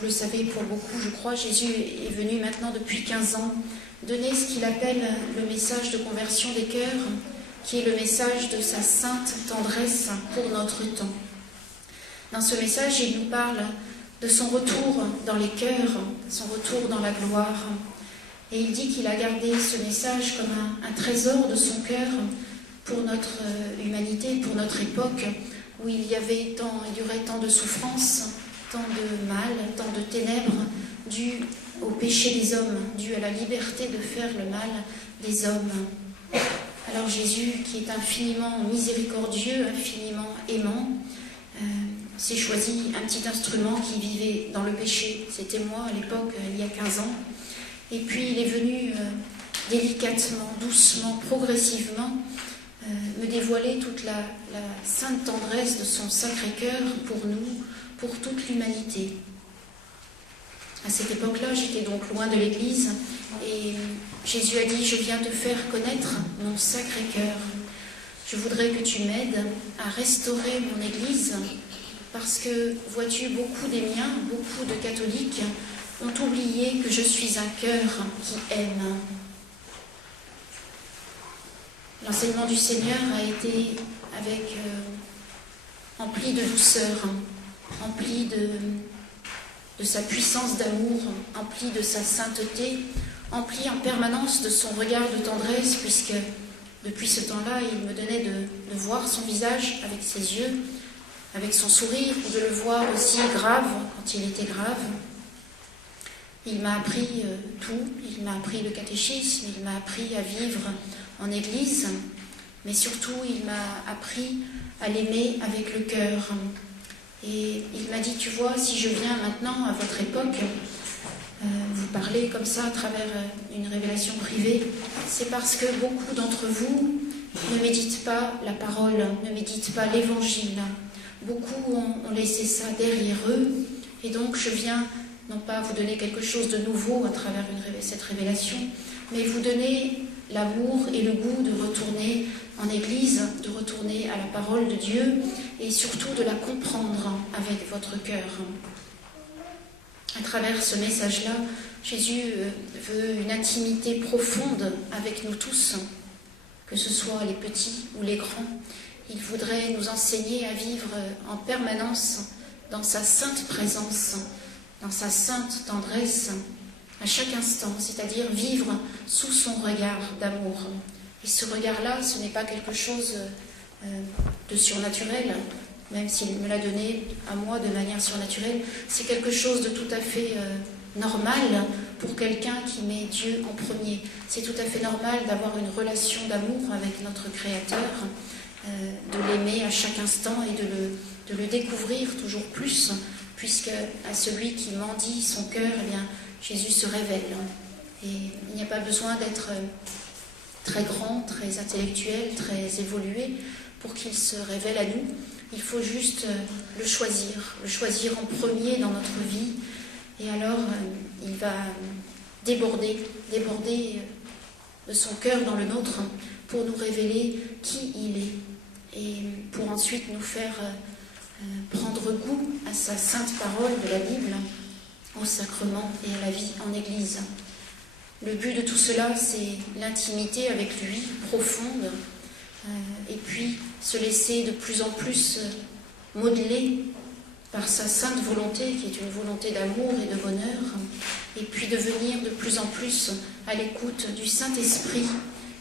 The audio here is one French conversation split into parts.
vous le savez pour beaucoup, je crois, Jésus est venu maintenant depuis 15 ans donner ce qu'il appelle le message de conversion des cœurs, qui est le message de sa sainte tendresse pour notre temps. Dans ce message, il nous parle de son retour dans les cœurs, son retour dans la gloire. Et il dit qu'il a gardé ce message comme un trésor de son cœur pour notre humanité, pour notre époque, où il y aurait tant de souffrances, tant de mal, tant de ténèbres, dues au péché des hommes, dues à la liberté de faire le mal des hommes. Alors Jésus, qui est infiniment miséricordieux, infiniment aimant, s'est choisi un petit instrument qui vivait dans le péché. C'était moi à l'époque, il y a 15 ans. Et puis il est venu délicatement, doucement, progressivement, me dévoiler toute la sainte tendresse de son Sacré-Cœur pour nous, pour toute l'humanité. À cette époque-là, j'étais donc loin de l'Église et Jésus a dit « Je viens te faire connaître mon Sacré-Cœur. Je voudrais que tu m'aides à restaurer mon Église parce que, vois-tu, beaucoup des miens, beaucoup de catholiques ont oublié que je suis un cœur qui aime. » L'enseignement du Seigneur a été empli de douceur, empli de sa puissance d'amour, empli de sa sainteté, empli en permanence de son regard de tendresse, puisque depuis ce temps-là, il me donnait de voir son visage avec ses yeux, avec son sourire, ou de le voir aussi grave quand il était grave. Il m'a appris tout, il m'a appris le catéchisme, il m'a appris à vivre en Église, mais surtout il m'a appris à l'aimer avec le cœur. Et il m'a dit, tu vois, si je viens maintenant à votre époque, vous parler comme ça à travers une révélation privée, c'est parce que beaucoup d'entre vous ne méditent pas la parole, ne méditent pas l'Évangile. Beaucoup ont laissé ça derrière eux, et donc je viens non pas vous donner quelque chose de nouveau à travers cette révélation, mais vous donner l'amour et le goût de retourner en Église, de retourner à la parole de Dieu et surtout de la comprendre avec votre cœur. À travers ce message-là, Jésus veut une intimité profonde avec nous tous, que ce soit les petits ou les grands. Il voudrait nous enseigner à vivre en permanence dans sa sainte présence, dans sa sainte tendresse, à chaque instant, c'est-à-dire vivre sous son regard d'amour. Et ce regard-là, ce n'est pas quelque chose de surnaturel, même s'il me l'a donné à moi de manière surnaturelle, c'est quelque chose de tout à fait normal pour quelqu'un qui met Dieu en premier. C'est tout à fait normal d'avoir une relation d'amour avec notre Créateur, de l'aimer à chaque instant et de le découvrir toujours plus, puisque à celui qui mendie son cœur, eh bien, Jésus se révèle. Et il n'y a pas besoin d'être très grand, très intellectuel, très évolué pour qu'il se révèle à nous. Il faut juste le choisir en premier dans notre vie. Et alors, il va déborder de son cœur dans le nôtre pour nous révéler qui il est et pour ensuite nous faire prendre goût à sa sainte parole de la Bible, au sacrement et à la vie en Église. Le but de tout cela, c'est l'intimité avec lui, profonde, et puis se laisser de plus en plus modeler par sa sainte volonté, qui est une volonté d'amour et de bonheur, et puis devenir de plus en plus à l'écoute du Saint-Esprit,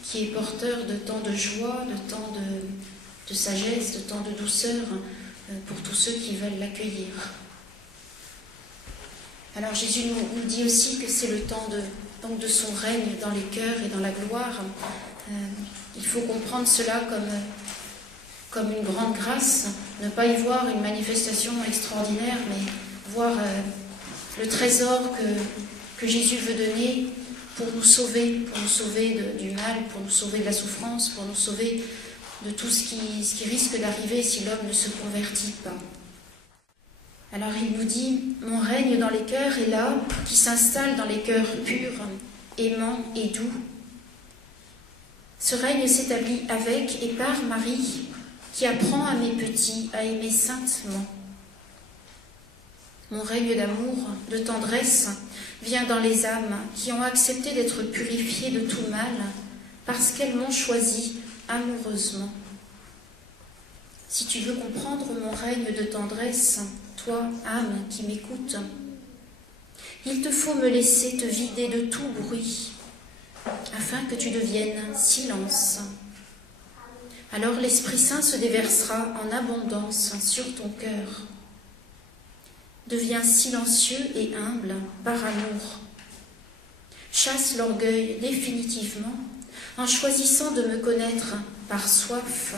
qui est porteur de tant de joie, de tant de sagesse, de tant de douceur, pour tous ceux qui veulent l'accueillir. Alors Jésus nous dit aussi que c'est le temps de son règne dans les cœurs et dans la gloire. Il faut comprendre cela comme une grande grâce, ne pas y voir une manifestation extraordinaire, mais voir le trésor que Jésus veut donner pour nous sauver du mal, pour nous sauver de la souffrance, pour nous sauver de tout ce qui risque d'arriver si l'homme ne se convertit pas. Alors il nous dit, mon règne dans les cœurs est là, qui s'installe dans les cœurs purs, aimants et doux. Ce règne s'établit avec et par Marie, qui apprend à mes petits à aimer saintement. Mon règne d'amour, de tendresse, vient dans les âmes qui ont accepté d'être purifiées de tout mal parce qu'elles m'ont choisi amoureusement. Si tu veux comprendre mon règne de tendresse, toi, âme qui m'écoute, il te faut me laisser te vider de tout bruit, afin que tu deviennes silence. Alors l'Esprit Saint se déversera en abondance sur ton cœur. Deviens silencieux et humble par amour. Chasse l'orgueil définitivement en choisissant de me connaître par soif,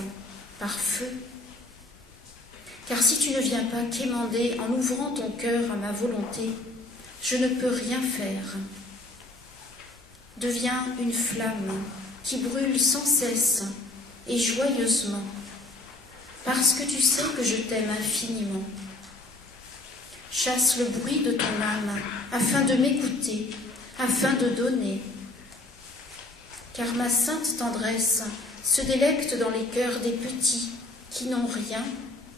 par feu. Car si tu ne viens pas quémander en ouvrant ton cœur à ma volonté, je ne peux rien faire. Deviens une flamme qui brûle sans cesse et joyeusement, parce que tu sais que je t'aime infiniment. Chasse le bruit de ton âme afin de m'écouter, afin de donner. Car ma sainte tendresse se délecte dans les cœurs des petits qui n'ont rien,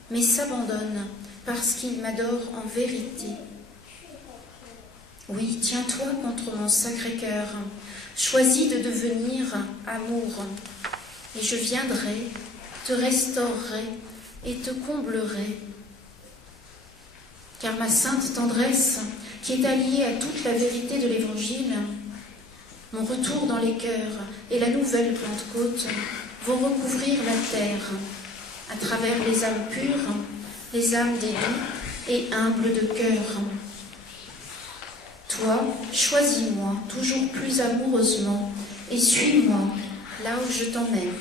mais s'abandonnent parce qu'ils m'adorent en vérité. Oui, tiens-toi contre mon sacré cœur, choisis de devenir amour, et je viendrai, te restaurerai et te comblerai. Car ma sainte tendresse, qui est alliée à toute la vérité de l'Évangile, mon retour dans les cœurs et la nouvelle Pentecôte vont recouvrir la terre, à travers les âmes pures, les âmes des doux et humbles de cœur. Toi, choisis-moi toujours plus amoureusement et suis-moi là où je t'emmène.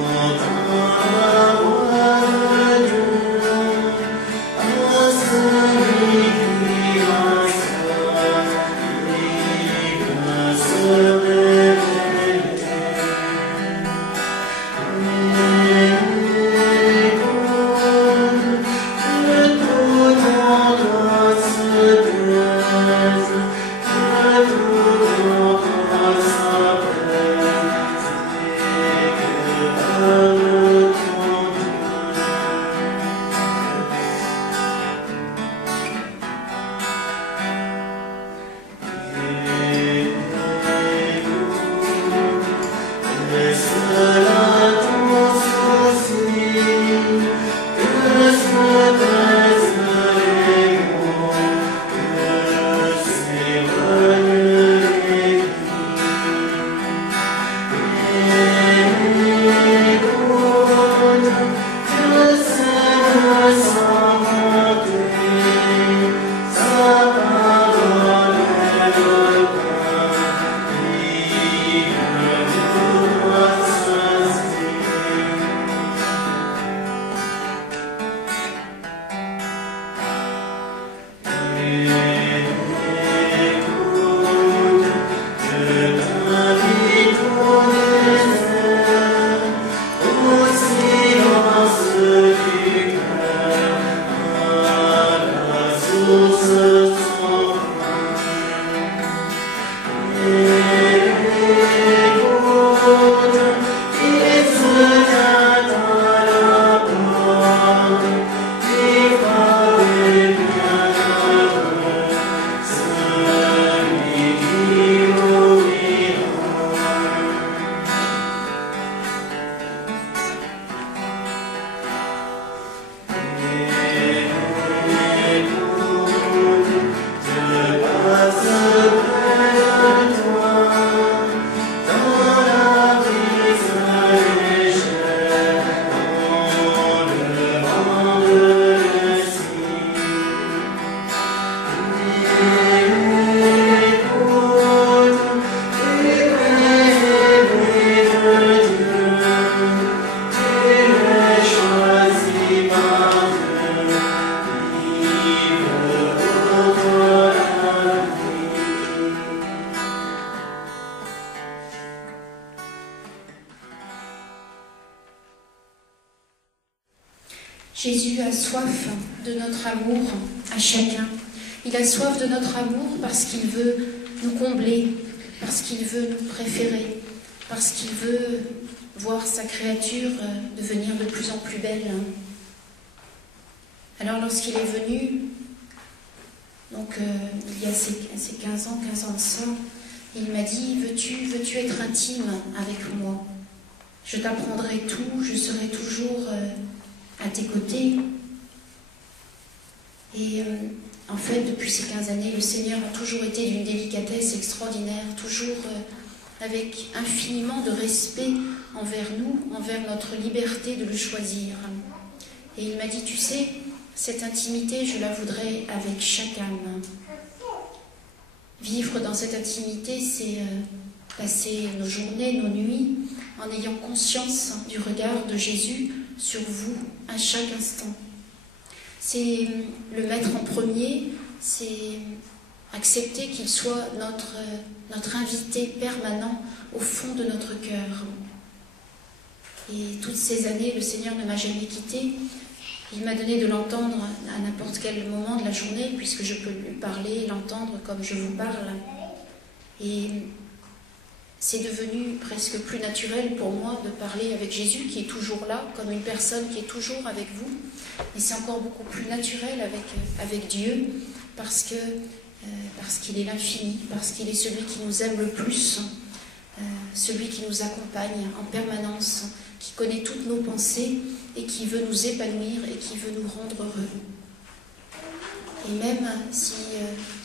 Oh Jésus a soif de notre amour à chacun. Il a soif de notre amour parce qu'il veut nous combler, parce qu'il veut nous préférer, parce qu'il veut voir sa créature devenir de plus en plus belle. Alors lorsqu'il est venu, donc il y a ces 15 ans de ça, il m'a dit, veux-tu être intime avec moi? Je t'apprendrai tout, je serai toujours à tes côtés. Et en fait, depuis ces 15 années, le Seigneur a toujours été d'une délicatesse extraordinaire, toujours avec infiniment de respect envers nous, envers notre liberté de le choisir. Et il m'a dit, tu sais, cette intimité, je la voudrais avec chaque âme. Vivre dans cette intimité, c'est passer nos journées, nos nuits, en ayant conscience du regard de Jésus sur vous à chaque instant. C'est le mettre en premier, c'est accepter qu'il soit notre invité permanent au fond de notre cœur. Et toutes ces années, le Seigneur ne m'a jamais quittée. Il m'a donné de l'entendre à n'importe quel moment de la journée, puisque je peux lui parler, l'entendre comme je vous parle. Et c'est devenu presque plus naturel pour moi de parler avec Jésus, qui est toujours là, comme une personne qui est toujours avec vous. Mais c'est encore beaucoup plus naturel avec Dieu, parce qu'il est l'infini, parce qu'il est celui qui nous aime le plus, celui qui nous accompagne en permanence, qui connaît toutes nos pensées et qui veut nous épanouir et qui veut nous rendre heureux. Et même si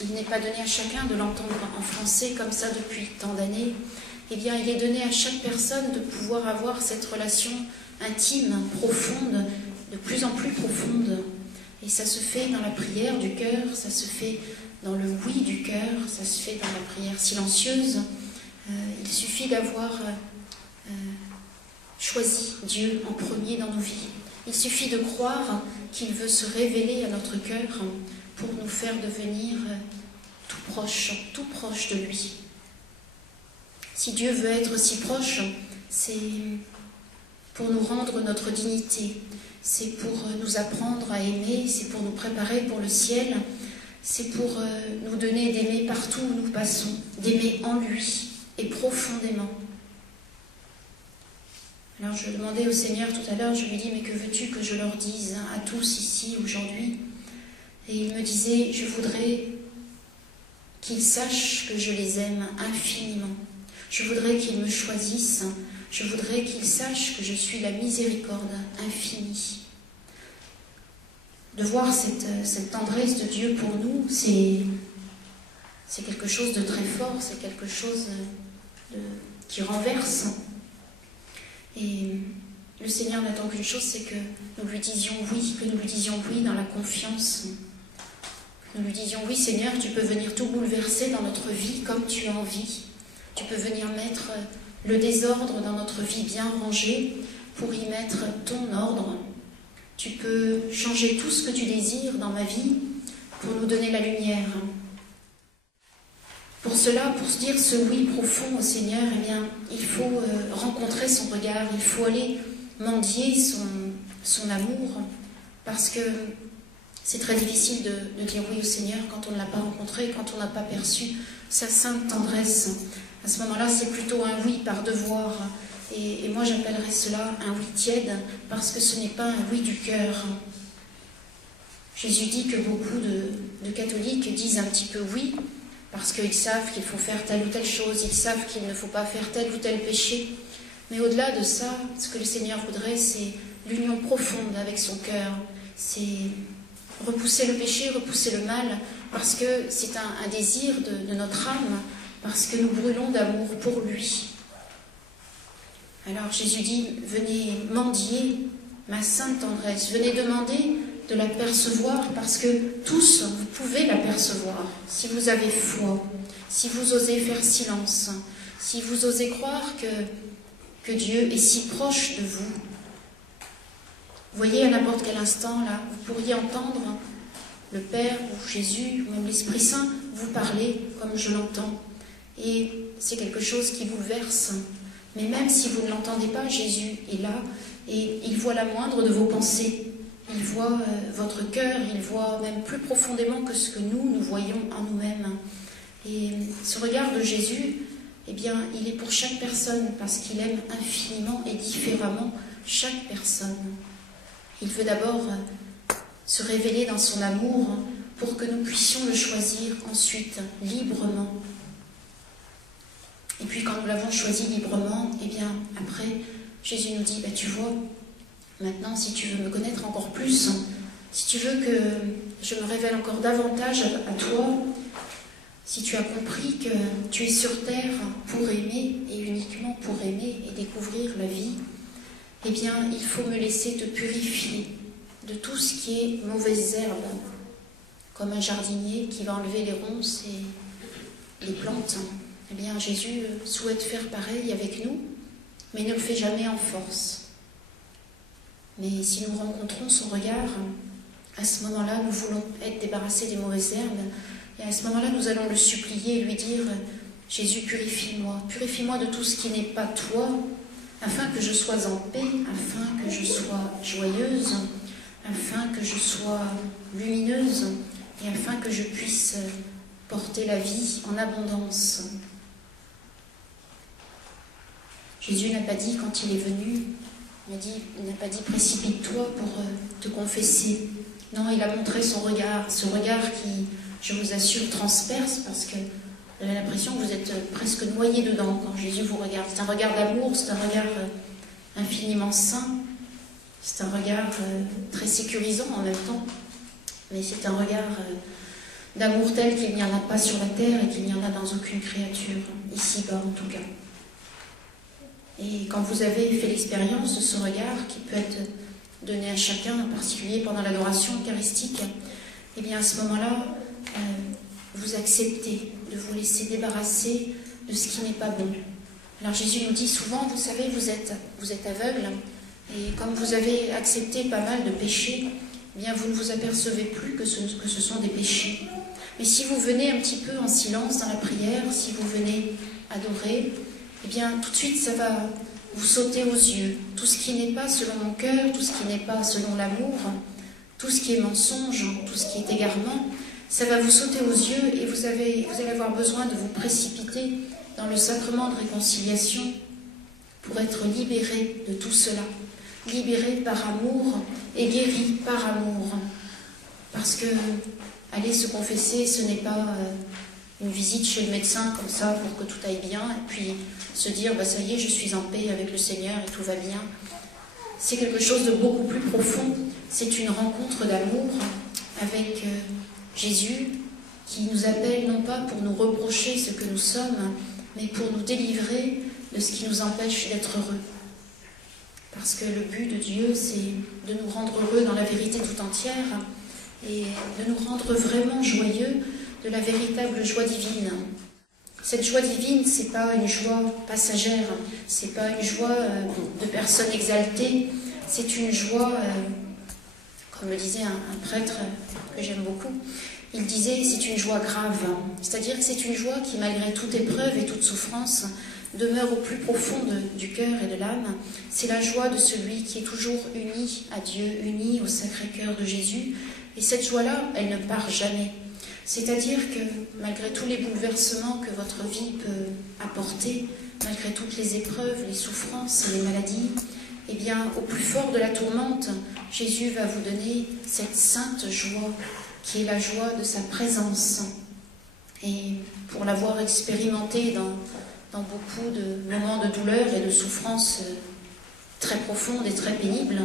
il n'est pas donné à chacun de l'entendre en français comme ça depuis tant d'années, eh bien il est donné à chaque personne de pouvoir avoir cette relation intime, profonde, de plus en plus profonde. Et ça se fait dans la prière du cœur, ça se fait dans le oui du cœur, ça se fait dans la prière silencieuse. Il suffit d'avoir choisi Dieu en premier dans nos vies. Il suffit de croire qu'il veut se révéler à notre cœur pour nous faire devenir tout proche de lui. Si Dieu veut être si proche, c'est pour nous rendre notre dignité, c'est pour nous apprendre à aimer, c'est pour nous préparer pour le ciel, c'est pour nous donner d'aimer partout où nous passons, d'aimer en lui et profondément. Alors je demandais au Seigneur tout à l'heure, je lui dis, mais que veux-tu que je leur dise à tous ici aujourd'hui? Et il me disait, je voudrais qu'ils sachent que je les aime infiniment. Je voudrais qu'ils me choisissent. Je voudrais qu'ils sachent que je suis la miséricorde infinie. De voir cette tendresse de Dieu pour nous, c'est quelque chose de très fort, c'est quelque chose qui renverse. Et le Seigneur n'attend qu'une chose, c'est que nous lui disions oui dans la confiance. Que nous lui disions oui, Seigneur, tu peux venir tout bouleverser dans notre vie comme tu as envie. Tu peux venir mettre le désordre dans notre vie bien rangée pour y mettre ton ordre. Tu peux changer tout ce que tu désires dans ma vie pour nous donner la lumière. Pour cela, pour se dire ce oui profond au Seigneur, eh bien, il faut rencontrer son regard, il faut aller mendier son amour, parce que c'est très difficile de dire oui au Seigneur quand on ne l'a pas rencontré, quand on n'a pas perçu sa sainte tendresse. À ce moment-là, c'est plutôt un oui par devoir. Et moi, j'appellerais cela un oui tiède, parce que ce n'est pas un oui du cœur. Jésus dit que beaucoup de catholiques disent un petit peu oui, parce qu'ils savent qu'il faut faire telle ou telle chose, ils savent qu'il ne faut pas faire tel ou tel péché. Mais au-delà de ça, ce que le Seigneur voudrait, c'est l'union profonde avec son cœur. C'est repousser le péché, repousser le mal, parce que c'est un désir de notre âme, parce que nous brûlons d'amour pour lui. Alors Jésus dit, venez mendier ma sainte tendresse, venez demander de la percevoir, parce que tous, vous pouvez la percevoir, si vous avez foi, si vous osez faire silence, si vous osez croire que Dieu est si proche de vous. Vous voyez, à n'importe quel instant, là, vous pourriez entendre le Père ou Jésus, ou même l'Esprit Saint, vous parler comme je l'entends. Et c'est quelque chose qui bouleverse. Mais même si vous ne l'entendez pas, Jésus est là et il voit la moindre de vos pensées. Il voit votre cœur, il voit même plus profondément que ce que nous voyons en nous-mêmes. Et ce regard de Jésus, eh bien, il est pour chaque personne parce qu'il aime infiniment et différemment chaque personne. Il veut d'abord se révéler dans son amour pour que nous puissions le choisir ensuite librement. Et puis quand nous l'avons choisi librement, eh bien, après, Jésus nous dit, tu vois, maintenant, si tu veux me connaître encore plus, si tu veux que je me révèle encore davantage à toi, si tu as compris que tu es sur terre pour aimer et uniquement pour aimer et découvrir la vie, eh bien, il faut me laisser te purifier de tout ce qui est mauvaises herbes, comme un jardinier qui va enlever les ronces et les plantes. Eh bien, Jésus souhaite faire pareil avec nous, mais il ne le fait jamais en force. Mais si nous rencontrons son regard, à ce moment-là, nous voulons être débarrassés des mauvaises herbes. Et à ce moment-là, nous allons le supplier et lui dire « Jésus, purifie-moi de tout ce qui n'est pas toi, afin que je sois en paix, afin que je sois joyeuse, afin que je sois lumineuse et afin que je puisse porter la vie en abondance. » Jésus n'a pas dit quand il est venu, il n'a pas dit « précipite-toi pour te confesser ». Non, il a montré son regard, ce regard qui, je vous assure, transperce parce que vous avez l'impression que vous êtes presque noyé dedans quand Jésus vous regarde. C'est un regard d'amour, c'est un regard infiniment saint, c'est un regard très sécurisant en même temps, mais c'est un regard d'amour tel qu'il n'y en a pas sur la terre et qu'il n'y en a dans aucune créature, ici-bas en tout cas. Et quand vous avez fait l'expérience de ce regard qui peut être donné à chacun, en particulier pendant l'adoration eucharistique, eh bien à ce moment-là, vous acceptez de vous laisser débarrasser de ce qui n'est pas bon. Alors Jésus nous dit souvent, vous savez, vous êtes aveugle, et comme vous avez accepté pas mal de péchés, eh bien vous ne vous apercevez plus que ce sont des péchés. Mais si vous venez un petit peu en silence dans la prière, si vous venez adorer, eh bien tout de suite ça va vous sauter aux yeux. Tout ce qui n'est pas selon mon cœur, tout ce qui n'est pas selon l'amour, tout ce qui est mensonge, tout ce qui est égarement, ça va vous sauter aux yeux et vous allez avoir besoin de vous précipiter dans le sacrement de réconciliation pour être libéré de tout cela, libéré par amour et guéri par amour. Parce que aller se confesser, ce n'est pas une visite chez le médecin comme ça pour que tout aille bien et puis se dire ça y est, je suis en paix avec le Seigneur et tout va bien. C'est quelque chose de beaucoup plus profond. C'est une rencontre d'amour avec Jésus qui nous appelle non pas pour nous reprocher ce que nous sommes, mais pour nous délivrer de ce qui nous empêche d'être heureux. Parce que le but de Dieu, c'est de nous rendre heureux dans la vérité tout entière et de nous rendre vraiment joyeux de la véritable joie divine. Cette joie divine, c'est pas une joie passagère, c'est pas une joie de personnes exaltées, c'est une joie, comme le disait un prêtre que j'aime beaucoup, il disait c'est une joie grave, c'est-à-dire que c'est une joie qui, malgré toute épreuve et toute souffrance, demeure au plus profond du cœur et de l'âme. C'est la joie de celui qui est toujours uni à Dieu, uni au Sacré-Cœur de Jésus, et cette joie-là, elle ne part jamais. C'est-à-dire que malgré tous les bouleversements que votre vie peut apporter, malgré toutes les épreuves, les souffrances et les maladies, eh bien, au plus fort de la tourmente, Jésus va vous donner cette sainte joie qui est la joie de sa présence. Et pour l'avoir expérimenté dans beaucoup de moments de douleur et de souffrance très profondes et très pénibles,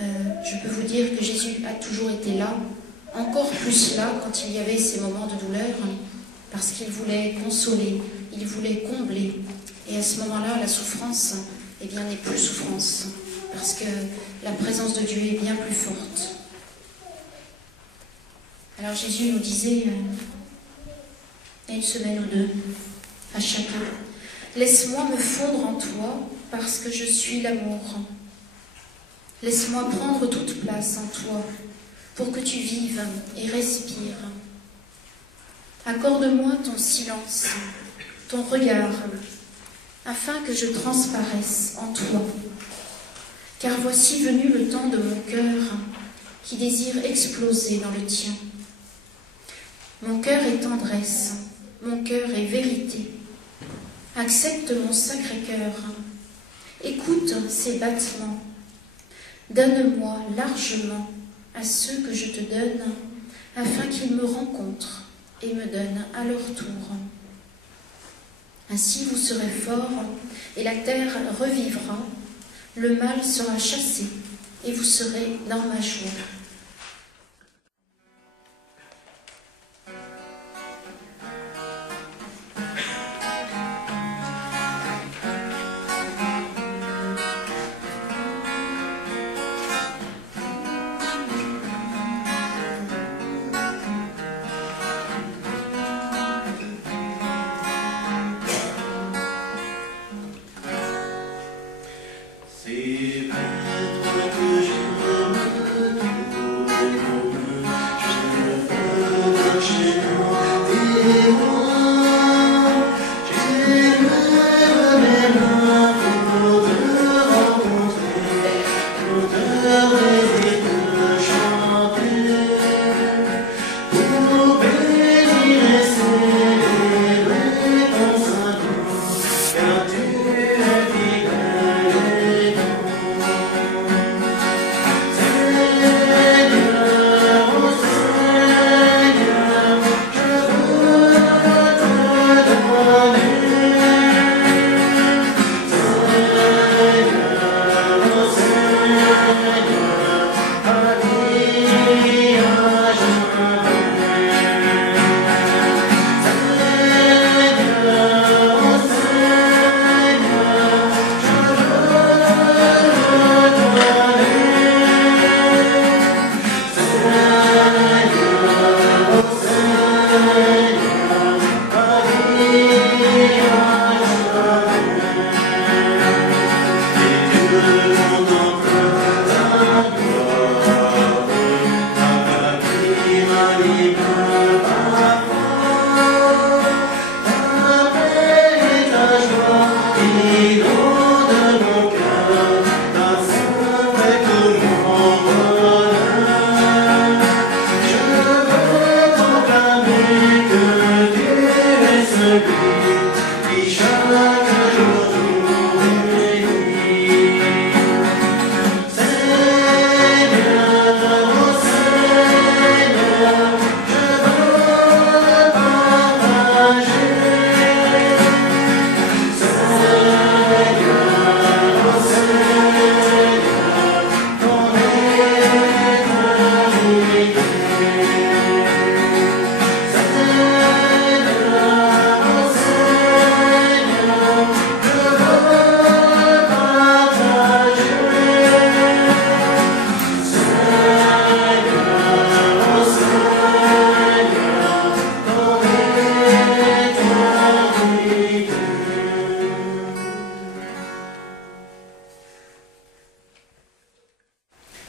je peux vous dire que Jésus a toujours été là, encore plus là quand il y avait ces moments de douleur, parce qu'il voulait consoler, il voulait combler. Et à ce moment-là, la souffrance, eh bien, n'est plus souffrance, parce que la présence de Dieu est bien plus forte. Alors Jésus nous disait, il y a une semaine ou deux, à chacun, « Laisse-moi me fondre en toi, parce que je suis l'amour. Laisse-moi prendre toute place en toi, pour que tu vives et respires. Accorde-moi ton silence, ton regard, afin que je transparaisse en toi. Car voici venu le temps de mon cœur, qui désire exploser dans le tien. Mon cœur est tendresse, mon cœur est vérité. Accepte mon sacré cœur, écoute ses battements. Donne-moi largement à ceux que je te donne, afin qu'ils me rencontrent et me donnent à leur tour. Ainsi vous serez forts, et la terre revivra, le mal sera chassé, et vous serez dans ma joie.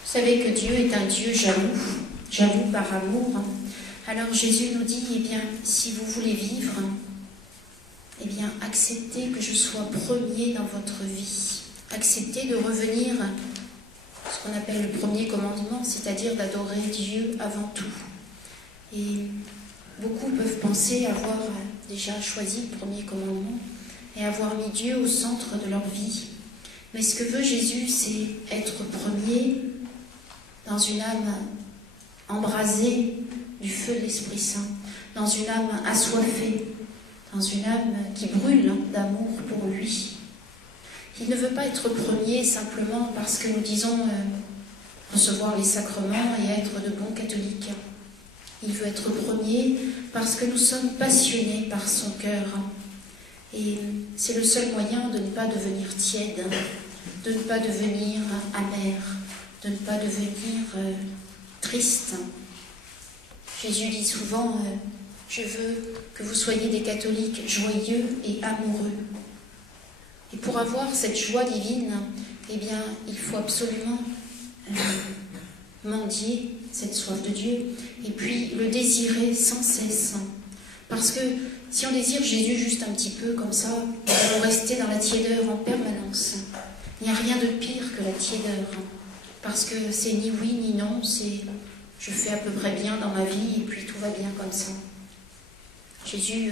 Vous savez que Dieu est un Dieu jaloux par amour. Alors Jésus nous dit, eh bien, si vous voulez vivre, eh bien, acceptez que je sois premier dans votre vie. Acceptez de revenir à ce qu'on appelle le premier commandement, c'est-à-dire d'adorer Dieu avant tout. Et beaucoup peuvent penser avoir déjà choisi le premier commandement et avoir mis Dieu au centre de leur vie. Mais ce que veut Jésus, c'est être premier dans une âme embrasée du feu de l'Esprit Saint, dans une âme assoiffée, dans une âme qui brûle d'amour pour lui. Il ne veut pas être premier simplement parce que nous disons recevoir les sacrements et être de bons catholiques. Il veut être premier parce que nous sommes passionnés par son cœur. Et c'est le seul moyen de ne pas devenir tiède, de ne pas devenir amer, de ne pas devenir triste. Jésus dit souvent, je veux que vous soyez des catholiques joyeux et amoureux. Et pour avoir cette joie divine, eh bien, il faut absolument mendier cette soif de Dieu et puis le désirer sans cesse. Parce que si on désire Jésus juste un petit peu comme ça, nous allons rester dans la tiédeur en permanence. Il n'y a rien de pire que la tiédeur. parce que c'est ni oui ni non, c'est je fais à peu près bien dans ma vie et puis tout va bien comme ça. Jésus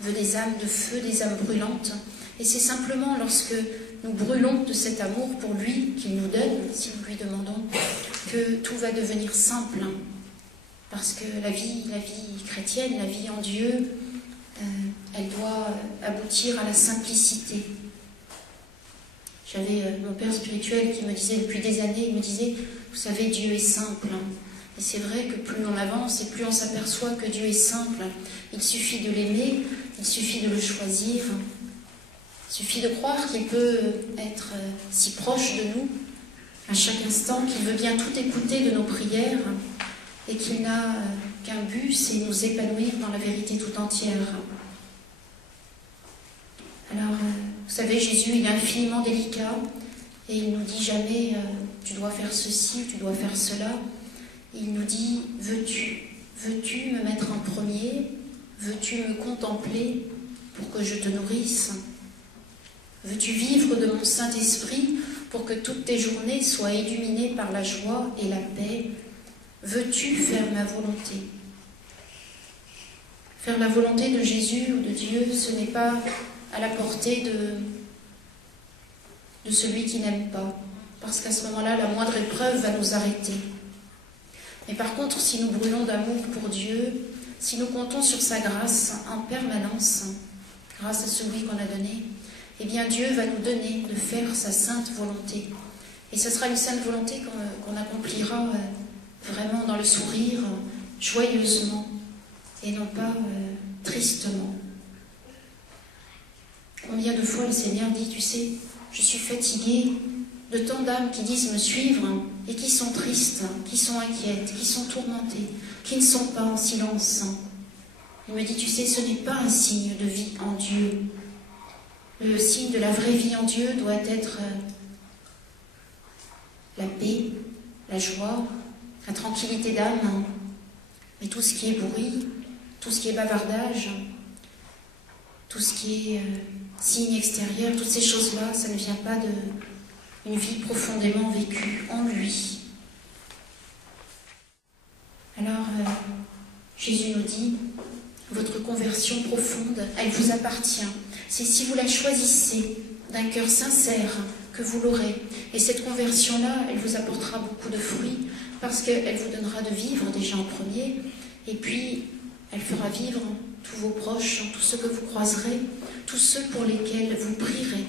veut des âmes de feu, des âmes brûlantes, et c'est simplement lorsque nous brûlons de cet amour pour lui qu'il nous donne, si nous lui demandons, que tout va devenir simple. Parce que la vie chrétienne, la vie en Dieu, elle doit aboutir à la simplicité. J'avais mon père spirituel qui me disait depuis des années, il me disait, vous savez, Dieu est simple. Et c'est vrai que plus on avance et plus on s'aperçoit que Dieu est simple. Il suffit de l'aimer, il suffit de le choisir. Il suffit de croire qu'il peut être si proche de nous, à chaque instant, qu'il veut bien tout écouter de nos prières et qu'il n'a qu'un but, c'est nous épanouir dans la vérité tout entière. Alors, vous savez, Jésus, il est infiniment délicat et il nous dit jamais tu dois faire ceci, tu dois faire cela. Il nous dit veux-tu me mettre en premier? Veux-tu me contempler pour que je te nourrisse? Veux-tu vivre de mon Saint-Esprit pour que toutes tes journées soient illuminées par la joie et la paix? Veux-tu faire ma volonté? Faire la volonté de Jésus ou de Dieu, ce n'est pas à la portée de celui qui n'aime pas, parce qu'à ce moment-là, la moindre épreuve va nous arrêter. Mais par contre, si nous brûlons d'amour pour Dieu, si nous comptons sur sa grâce en permanence, grâce à celui qu'on a donné, eh bien Dieu va nous donner de faire sa sainte volonté. Et ce sera une sainte volonté qu'on accomplira vraiment dans le sourire, joyeusement, et non pas tristement. Combien de fois le Seigneur dit, tu sais, je suis fatigué de tant d'âmes qui disent me suivre et qui sont tristes, qui sont inquiètes, qui sont tourmentées, qui ne sont pas en silence. Il me dit, tu sais, ce n'est pas un signe de vie en Dieu. Le signe de la vraie vie en Dieu doit être la paix, la joie, la tranquillité d'âme. Mais tout ce qui est bruit, tout ce qui est bavardage, tout ce qui est signe extérieur, toutes ces choses-là, ça ne vient pas d'une vie profondément vécue en lui. Alors, Jésus nous dit, votre conversion profonde, elle vous appartient. C'est si vous la choisissez d'un cœur sincère que vous l'aurez. Et cette conversion-là, elle vous apportera beaucoup de fruits parce qu'elle vous donnera de vivre déjà en premier. Et puis, elle fera vivre tous vos proches, tous ceux que vous croiserez, tous ceux pour lesquels vous prierez.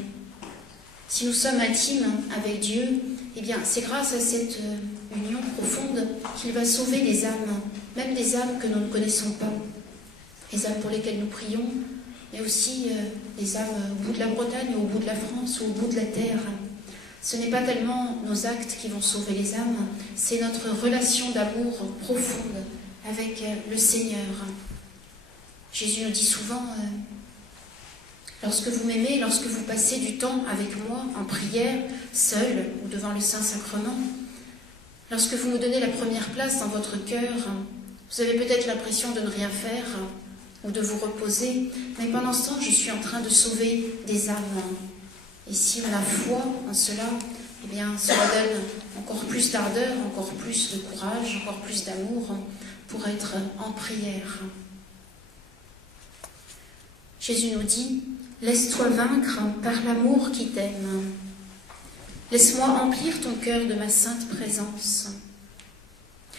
Si nous sommes intimes avec Dieu, eh bien, c'est grâce à cette union profonde qu'il va sauver des âmes, même des âmes que nous ne connaissons pas. Les âmes pour lesquelles nous prions, mais aussi les âmes au bout de la Bretagne, au bout de la France ou au bout de la terre. Ce n'est pas tellement nos actes qui vont sauver les âmes, c'est notre relation d'amour profonde avec le Seigneur. Jésus nous dit souvent, lorsque vous m'aimez, lorsque vous passez du temps avec moi en prière, seul ou devant le Saint-Sacrement, lorsque vous me donnez la première place dans votre cœur, vous avez peut-être l'impression de ne rien faire ou de vous reposer, mais pendant ce temps, je suis en train de sauver des âmes. Et si on a foi en cela, eh bien, cela donne encore plus d'ardeur, encore plus de courage, encore plus d'amour pour être en prière. Jésus nous dit, laisse-toi vaincre par l'amour qui t'aime. Laisse-moi emplir ton cœur de ma sainte présence.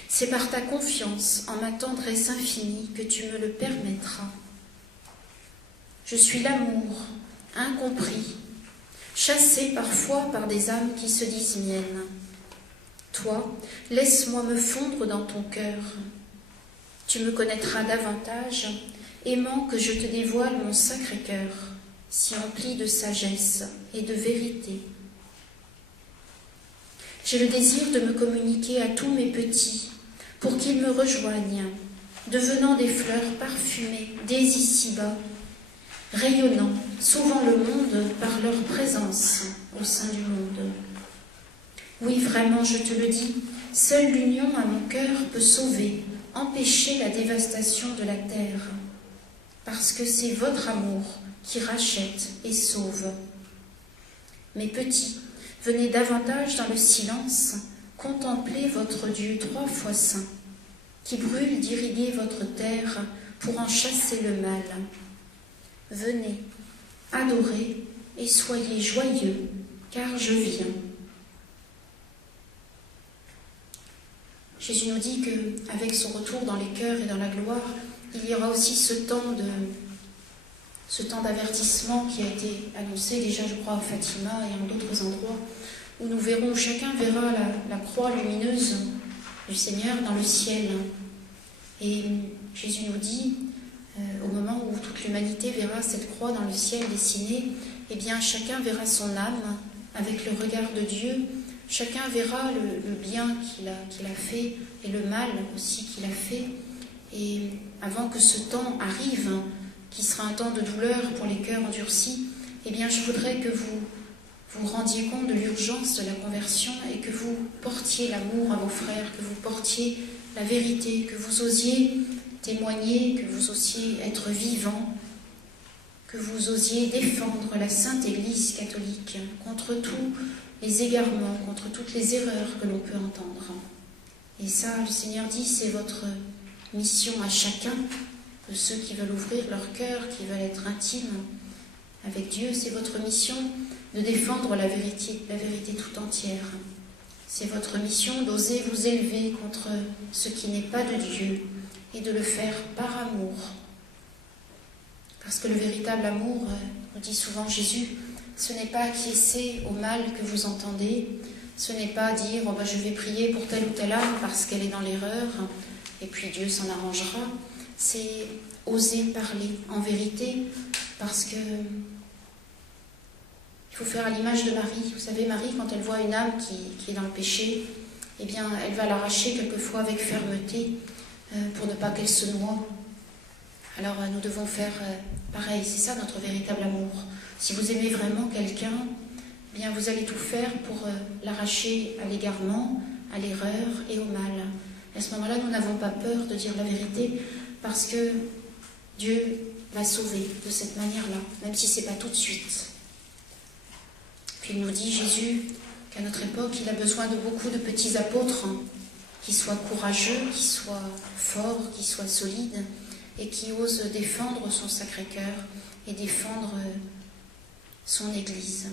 C'est par ta confiance en ma tendresse infinie que tu me le permettras. Je suis l'amour, incompris, chassé parfois par des âmes qui se disent miennes. Toi, laisse-moi me fondre dans ton cœur. Tu me connaîtras davantage, aimant que je te dévoile mon sacré cœur, si empli de sagesse et de vérité. J'ai le désir de me communiquer à tous mes petits, pour qu'ils me rejoignent, devenant des fleurs parfumées dès ici-bas, rayonnant, sauvant le monde par leur présence au sein du monde. Oui, vraiment, je te le dis, seule l'union à mon cœur peut sauver, empêcher la dévastation de la terre, parce que c'est votre amour qui rachète et sauve. Mes petits, venez davantage dans le silence, contemplez votre Dieu 3 fois saint, qui brûle d'irriguer votre terre pour en chasser le mal. Venez, adorez et soyez joyeux, car je viens. Jésus nous dit qu'avec son retour dans les cœurs et dans la gloire, il y aura aussi ce temps d'avertissement qui a été annoncé déjà, je crois, à Fatima et en d'autres endroits, où nous verrons, chacun verra la croix lumineuse du Seigneur dans le ciel. Et Jésus nous dit, au moment où toute l'humanité verra cette croix dans le ciel dessinée, eh bien chacun verra son âme avec le regard de Dieu, chacun verra le bien qu'il a fait et le mal aussi qu'il a fait. Et avant que ce temps arrive, qui sera un temps de douleur pour les cœurs endurcis, eh bien je voudrais que vous vous rendiez compte de l'urgence de la conversion et que vous portiez l'amour à vos frères, que vous portiez la vérité, que vous osiez témoigner, que vous osiez être vivant, que vous osiez défendre la Sainte Église catholique contre tous les égarements, contre toutes les erreurs que l'on peut entendre. Et ça, le Seigneur dit, c'est votre mission à chacun, de ceux qui veulent ouvrir leur cœur, qui veulent être intimes avec Dieu, c'est votre mission de défendre la vérité tout entière. C'est votre mission d'oser vous élever contre ce qui n'est pas de Dieu et de le faire par amour. Parce que le véritable amour, nous dit souvent Jésus, ce n'est pas acquiescer au mal que vous entendez, ce n'est pas dire oh je vais prier pour telle ou telle âme parce qu'elle est dans l'erreur et puis Dieu s'en arrangera. C'est oser parler en vérité parce que il faut faire à l'image de Marie. Vous savez, Marie, quand elle voit une âme qui est dans le péché, eh bien, elle va l'arracher quelquefois avec fermeté pour ne pas qu'elle se noie. Alors, nous devons faire pareil. C'est ça notre véritable amour. Si vous aimez vraiment quelqu'un, eh bien, vous allez tout faire pour l'arracher à l'égarement, à l'erreur et au mal. Et à ce moment-là, nous n'avons pas peur de dire la vérité parce que Dieu va sauver de cette manière-là, même si ce n'est pas tout de suite. Puis il nous dit, Jésus, qu'à notre époque, il a besoin de beaucoup de petits apôtres qui soient courageux, qui soient forts, qui soient solides et qui osent défendre son Sacré-Cœur et défendre son Église.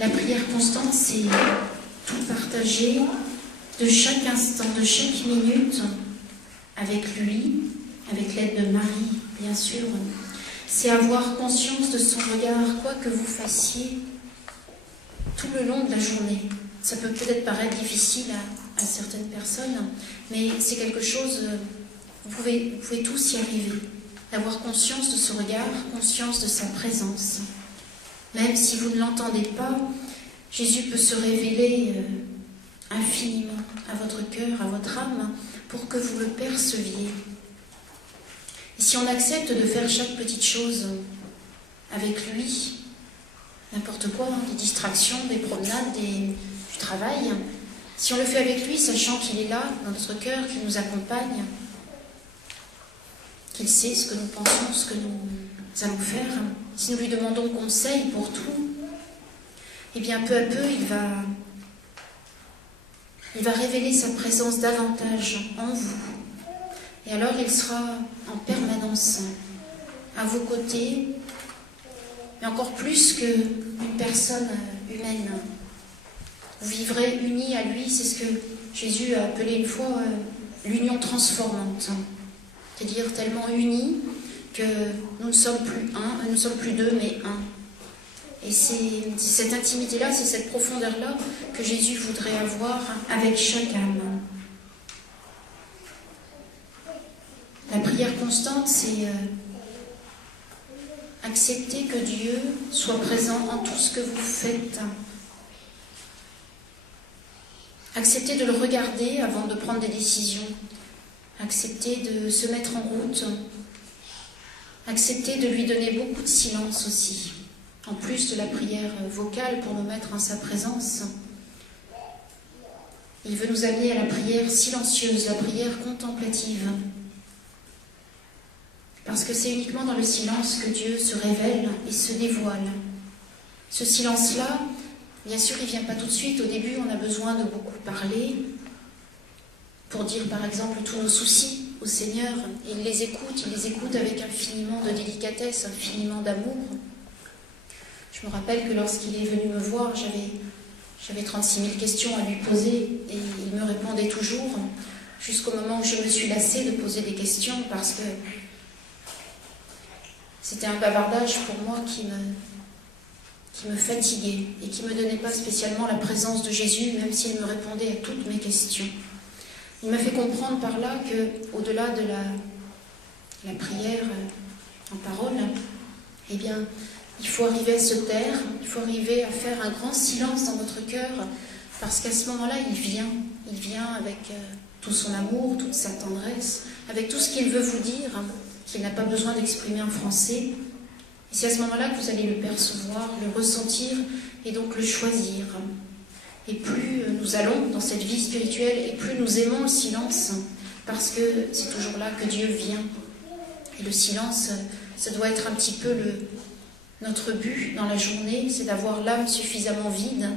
La prière constante, c'est tout partager de chaque instant, de chaque minute avec lui, avec l'aide de Marie, bien sûr. C'est avoir conscience de son regard, quoi que vous fassiez, tout le long de la journée. Ça peut peut-être paraître difficile à certaines personnes, mais c'est quelque chose, vous pouvez tous y arriver. D'avoir conscience de ce regard, conscience de sa présence. Même si vous ne l'entendez pas, Jésus peut se révéler infiniment à votre cœur, à votre âme, pour que vous le perceviez. Et si on accepte de faire chaque petite chose avec lui, n'importe quoi, des distractions, des promenades, du travail, si on le fait avec lui, sachant qu'il est là, dans notre cœur, qu'il nous accompagne, qu'il sait ce que nous pensons, ce que nous allons faire, si nous lui demandons conseil pour tout, eh bien peu à peu, il va révéler sa présence davantage en vous. Et alors il sera en permanence à vos côtés, mais encore plus qu'une personne humaine. Vous vivrez unis à lui, c'est ce que Jésus a appelé une fois l'union transformante. C'est-à-dire tellement unis que nous ne sommes plus un, nous ne sommes plus deux, mais un. Et c'est cette intimité-là, c'est cette profondeur-là que Jésus voudrait avoir avec chaque âme. La prière constante, c'est accepter que Dieu soit présent en tout ce que vous faites. Accepter de le regarder avant de prendre des décisions. Accepter de se mettre en route. Accepter de lui donner beaucoup de silence aussi. En plus de la prière vocale pour nous mettre en sa présence. Il veut nous amener à la prière silencieuse, la prière contemplative. Parce que c'est uniquement dans le silence que Dieu se révèle et se dévoile. Ce silence-là, bien sûr, il ne vient pas tout de suite. Au début, on a besoin de beaucoup parler pour dire, par exemple, tous nos soucis au Seigneur. Il les écoute avec infiniment de délicatesse, infiniment d'amour. Je me rappelle que lorsqu'il est venu me voir, j'avais 36 000 questions à lui poser et il me répondait toujours, jusqu'au moment où je me suis lassée de poser des questions parce que c'était un bavardage pour moi qui me fatiguait et qui ne me donnait pas spécialement la présence de Jésus, même s'il me répondait à toutes mes questions. Il m'a fait comprendre par là qu'au-delà de la prière en parole, eh bien, il faut arriver à se taire, il faut arriver à faire un grand silence dans notre cœur, parce qu'à ce moment-là, il vient avec tout son amour, toute sa tendresse, avec tout ce qu'il veut vous dire, qu'il n'a pas besoin d'exprimer en français. Et c'est à ce moment-là que vous allez le percevoir, le ressentir et donc le choisir. Et plus nous allons dans cette vie spirituelle et plus nous aimons le silence, parce que c'est toujours là que Dieu vient. Et le silence, ça doit être un petit peu notre but dans la journée, c'est d'avoir l'âme suffisamment vide,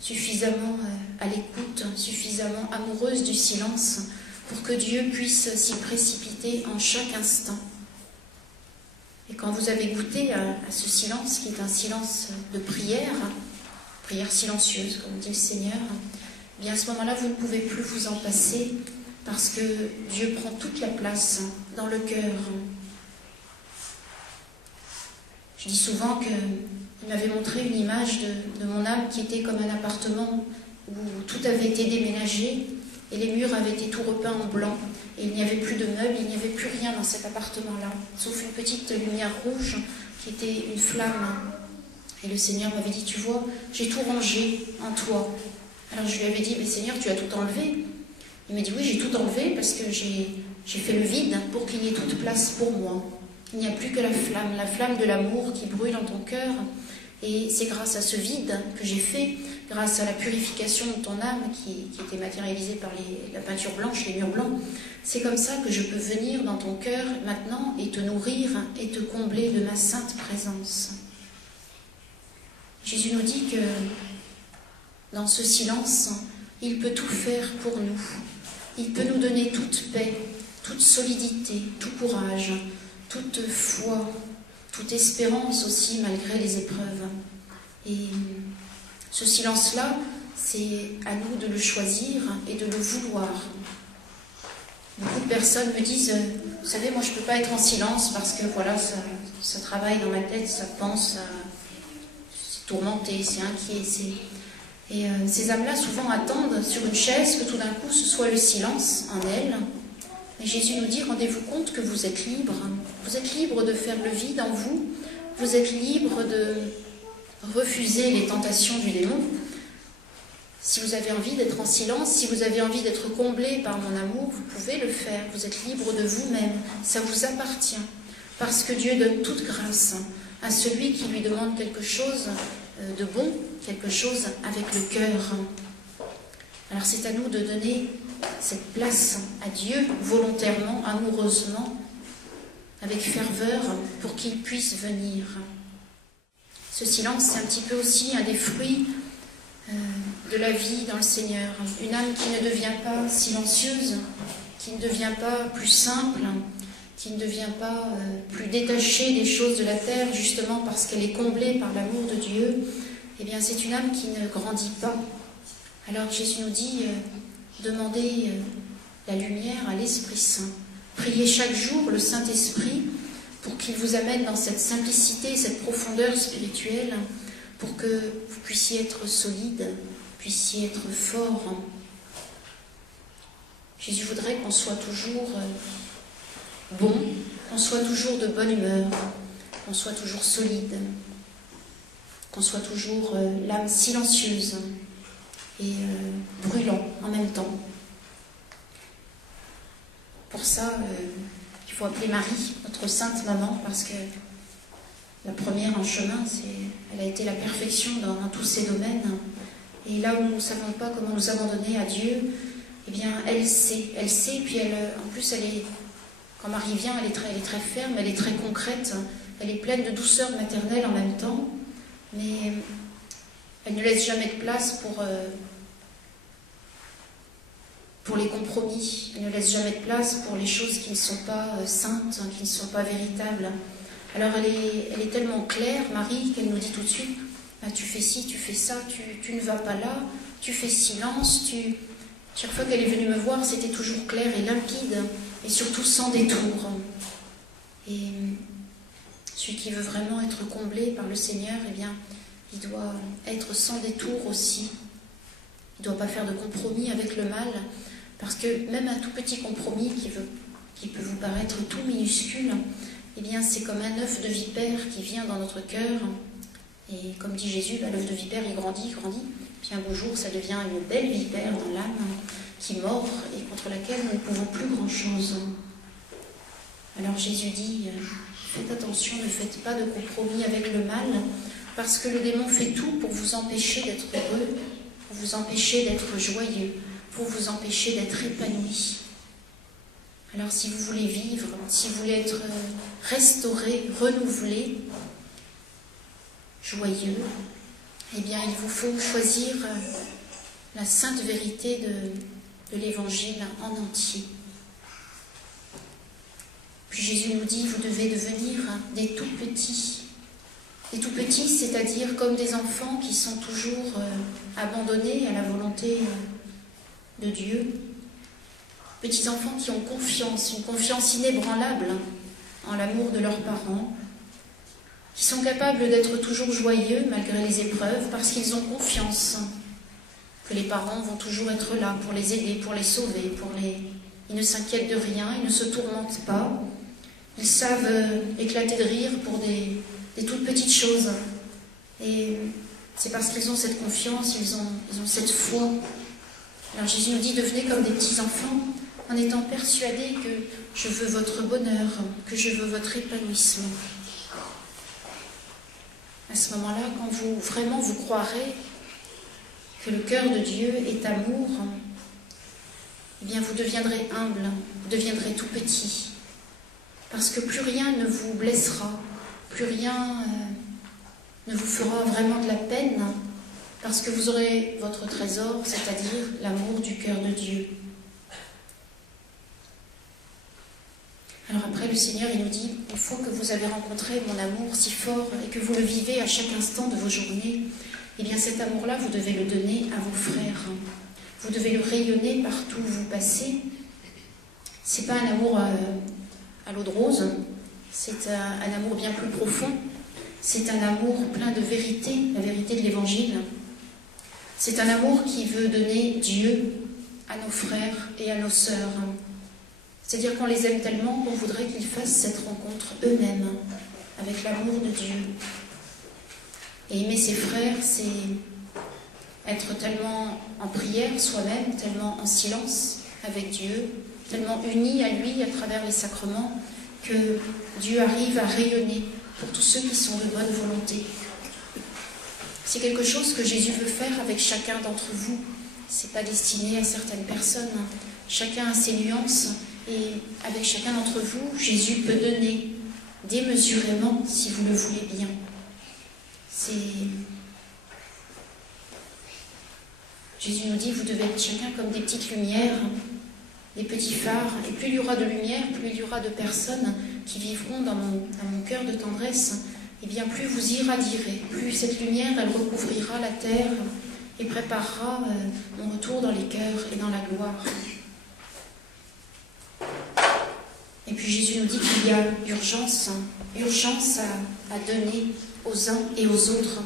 suffisamment à l'écoute, suffisamment amoureuse du silence, pour que Dieu puisse s'y précipiter en chaque instant. Et quand vous avez goûté à ce silence, qui est un silence de prière silencieuse, comme dit le Seigneur, eh bien à ce moment-là, vous ne pouvez plus vous en passer, parce que Dieu prend toute la place dans le cœur. Je dis souvent qu'il m'avait montré une image de mon âme qui était comme un appartement où tout avait été déménagé et les murs avaient été tout repeints en blanc et il n'y avait plus de meubles, il n'y avait plus rien dans cet appartement-là, sauf une petite lumière rouge qui était une flamme. Et le Seigneur m'avait dit, tu vois, j'ai tout rangé en toi. Alors je lui avais dit, mais Seigneur, tu as tout enlevé. Il m'a dit, oui, j'ai tout enlevé parce que j'ai fait le vide pour qu'il y ait toute place pour moi. Il n'y a plus que la flamme de l'amour qui brûle dans ton cœur. Et c'est grâce à ce vide que j'ai fait, grâce à la purification de ton âme qui était matérialisée par la peinture blanche, les murs blancs. C'est comme ça que je peux venir dans ton cœur maintenant et te nourrir et te combler de ma sainte présence. Jésus nous dit que dans ce silence, il peut tout faire pour nous. Il peut nous donner toute paix, toute solidité, tout courage, toute foi, toute espérance aussi malgré les épreuves. Et Ce silence-là, c'est à nous de le choisir et de le vouloir. Beaucoup de personnes me disent, vous savez, moi je ne peux pas être en silence parce que voilà, ça travaille dans ma tête, ça pense, c'est tourmenté, c'est inquiet. Et ces âmes-là souvent attendent sur une chaise que tout d'un coup ce soit le silence en elles. Et Jésus nous dit, rendez-vous compte que vous êtes libre. Vous êtes libre de faire le vide en vous. Vous êtes libre de refuser les tentations du démon. Si vous avez envie d'être en silence, si vous avez envie d'être comblé par mon amour, vous pouvez le faire. Vous êtes libre de vous-même. Ça vous appartient. Parce que Dieu donne toute grâce à celui qui lui demande quelque chose de bon, quelque chose avec le cœur. Alors c'est à nous de donner cette place à Dieu volontairement, amoureusement, avec ferveur, pour qu'il puisse venir. Ce silence, c'est un petit peu aussi un des fruits de la vie dans le Seigneur. Une âme qui ne devient pas silencieuse, qui ne devient pas plus simple, qui ne devient pas plus détachée des choses de la terre, justement parce qu'elle est comblée par l'amour de Dieu, eh bien c'est une âme qui ne grandit pas. Alors Jésus nous dit, demandez la lumière à l'Esprit Saint. Priez chaque jour le Saint-Esprit pour qu'il vous amène dans cette simplicité, cette profondeur spirituelle, pour que vous puissiez être solide, puissiez être fort. Jésus voudrait qu'on soit toujours bon, qu'on soit toujours de bonne humeur, qu'on soit toujours solide, qu'on soit toujours l'âme silencieuse et brûlant en même temps. Pour ça, il faut appeler Marie, notre sainte maman, parce que la première en chemin, elle a été la perfection dans tous ces domaines. Et là où nous ne savons pas comment nous abandonner à Dieu, eh bien, elle sait, puis en plus, quand Marie vient, elle est très ferme, elle est très concrète, elle est pleine de douceur maternelle en même temps, mais elle ne laisse jamais de place pour les compromis, elle ne laisse jamais de place pour les choses qui ne sont pas saintes, qui ne sont pas véritables. Alors elle est tellement claire, Marie, qu'elle nous dit tout de suite, bah, tu fais ci, tu fais ça, tu ne vas pas là, tu fais silence, Chaque fois qu'elle est venue me voir, c'était toujours clair et limpide, et surtout sans détour. Et celui qui veut vraiment être comblé par le Seigneur, eh bien, il doit être sans détour aussi. Il ne doit pas faire de compromis avec le mal, parce que même un tout petit compromis qui peut vous paraître tout minuscule, eh bien, c'est comme un œuf de vipère qui vient dans notre cœur. Et comme dit Jésus, bah, l'œuf de vipère, il grandit. Puis un beau jour, ça devient une belle vipère dans l'âme qui mord et contre laquelle nous ne pouvons plus grand-chose. Alors Jésus dit, faites attention, ne faites pas de compromis avec le mal, parce que le démon fait tout pour vous empêcher d'être heureux, pour vous empêcher d'être joyeux, pour vous empêcher d'être épanoui. Alors si vous voulez vivre, si vous voulez être restauré, renouvelé, joyeux, eh bien il vous faut choisir la sainte vérité de l'Évangile en entier. Puis Jésus nous dit, vous devez devenir des tout-petits. Des tout-petits, c'est-à-dire comme des enfants qui sont toujours abandonnés à la volonté de Dieu. Petits enfants qui ont confiance, une confiance inébranlable en l'amour de leurs parents, qui sont capables d'être toujours joyeux malgré les épreuves, parce qu'ils ont confiance que les parents vont toujours être là pour les aider, pour les sauver, ils ne s'inquiètent de rien, ils ne se tourmentent pas, ils savent éclater de rire pour des toutes petites choses. Et c'est parce qu'ils ont cette confiance, ils ont cette foi. Alors Jésus nous dit, devenez comme des petits enfants, en étant persuadés que je veux votre bonheur, que je veux votre épanouissement. À ce moment-là, quand vous croirez que le cœur de Dieu est amour, eh bien vous deviendrez humble, vous deviendrez tout petit, parce que plus rien ne vous blessera, plus rien ne vous fera vraiment de la peine, parce que vous aurez votre trésor, c'est-à-dire l'amour du cœur de Dieu. Alors après, le Seigneur, il nous dit, une fois que vous avez rencontré mon amour si fort et que vous le vivez à chaque instant de vos journées, eh bien cet amour-là, vous devez le donner à vos frères. Vous devez le rayonner partout où vous passez. Ce n'est pas un amour à l'eau de rose, c'est un amour bien plus profond. C'est un amour plein de vérité, la vérité de l'Évangile. C'est un amour qui veut donner Dieu à nos frères et à nos sœurs. C'est-à-dire qu'on les aime tellement qu'on voudrait qu'ils fassent cette rencontre eux-mêmes avec l'amour de Dieu. Et aimer ses frères, c'est être tellement en prière soi-même, tellement en silence avec Dieu, tellement unis à lui à travers les sacrements, que Dieu arrive à rayonner pour tous ceux qui sont de bonne volonté. C'est quelque chose que Jésus veut faire avec chacun d'entre vous. Ce n'est pas destiné à certaines personnes. Chacun a ses nuances et avec chacun d'entre vous, Jésus peut donner démesurément si vous le voulez bien. Jésus nous dit, vous devez être chacun comme des petites lumières, des petits phares. Et plus il y aura de lumière, plus il y aura de personnes qui vivront dans mon cœur de tendresse, et bien plus vous irradierez, plus cette lumière, elle recouvrira la terre et préparera mon retour dans les cœurs et dans la gloire. Et puis Jésus nous dit qu'il y a urgence à donner aux uns et aux autres.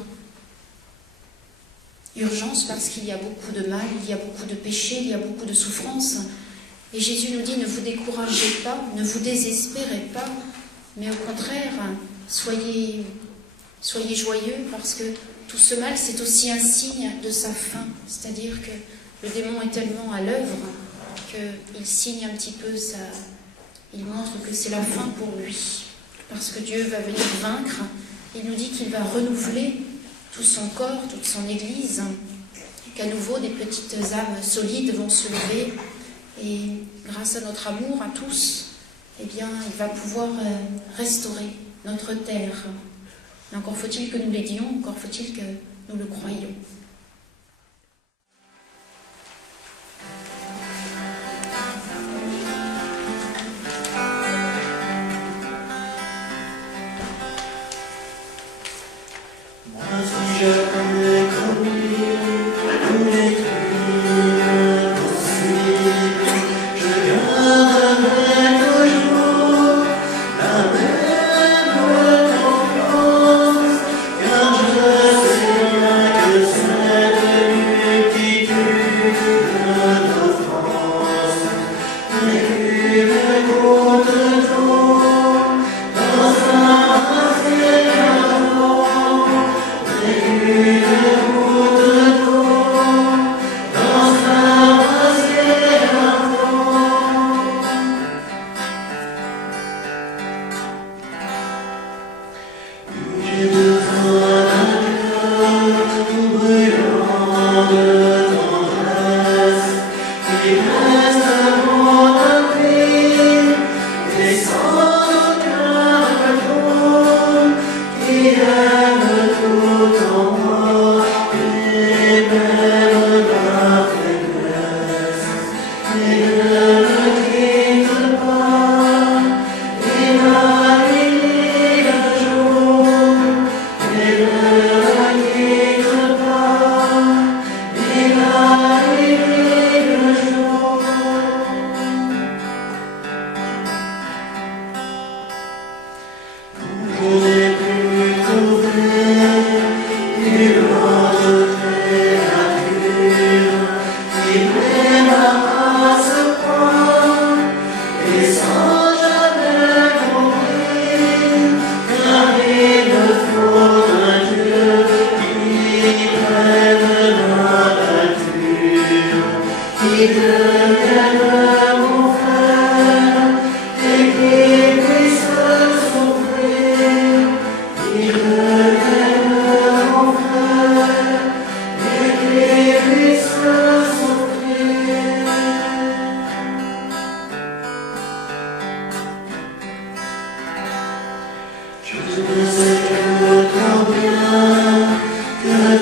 Urgence parce qu'il y a beaucoup de mal, il y a beaucoup de péché, il y a beaucoup de souffrance. Et Jésus nous dit, ne vous découragez pas, ne vous désespérez pas, mais au contraire, soyez joyeux, parce que tout ce mal, c'est aussi un signe de sa fin. C'est-à-dire que le démon est tellement à l'œuvre qu'il signe un petit peu il montre que c'est la fin pour lui. Parce que Dieu va venir vaincre. Il nous dit qu'il va renouveler tout son corps, toute son Église, qu'à nouveau des petites âmes solides vont se lever. Et grâce à notre amour à tous, eh bien, il va pouvoir restaurer notre terre. Mais encore faut-il que nous l'aidions, encore faut-il que nous le croyions.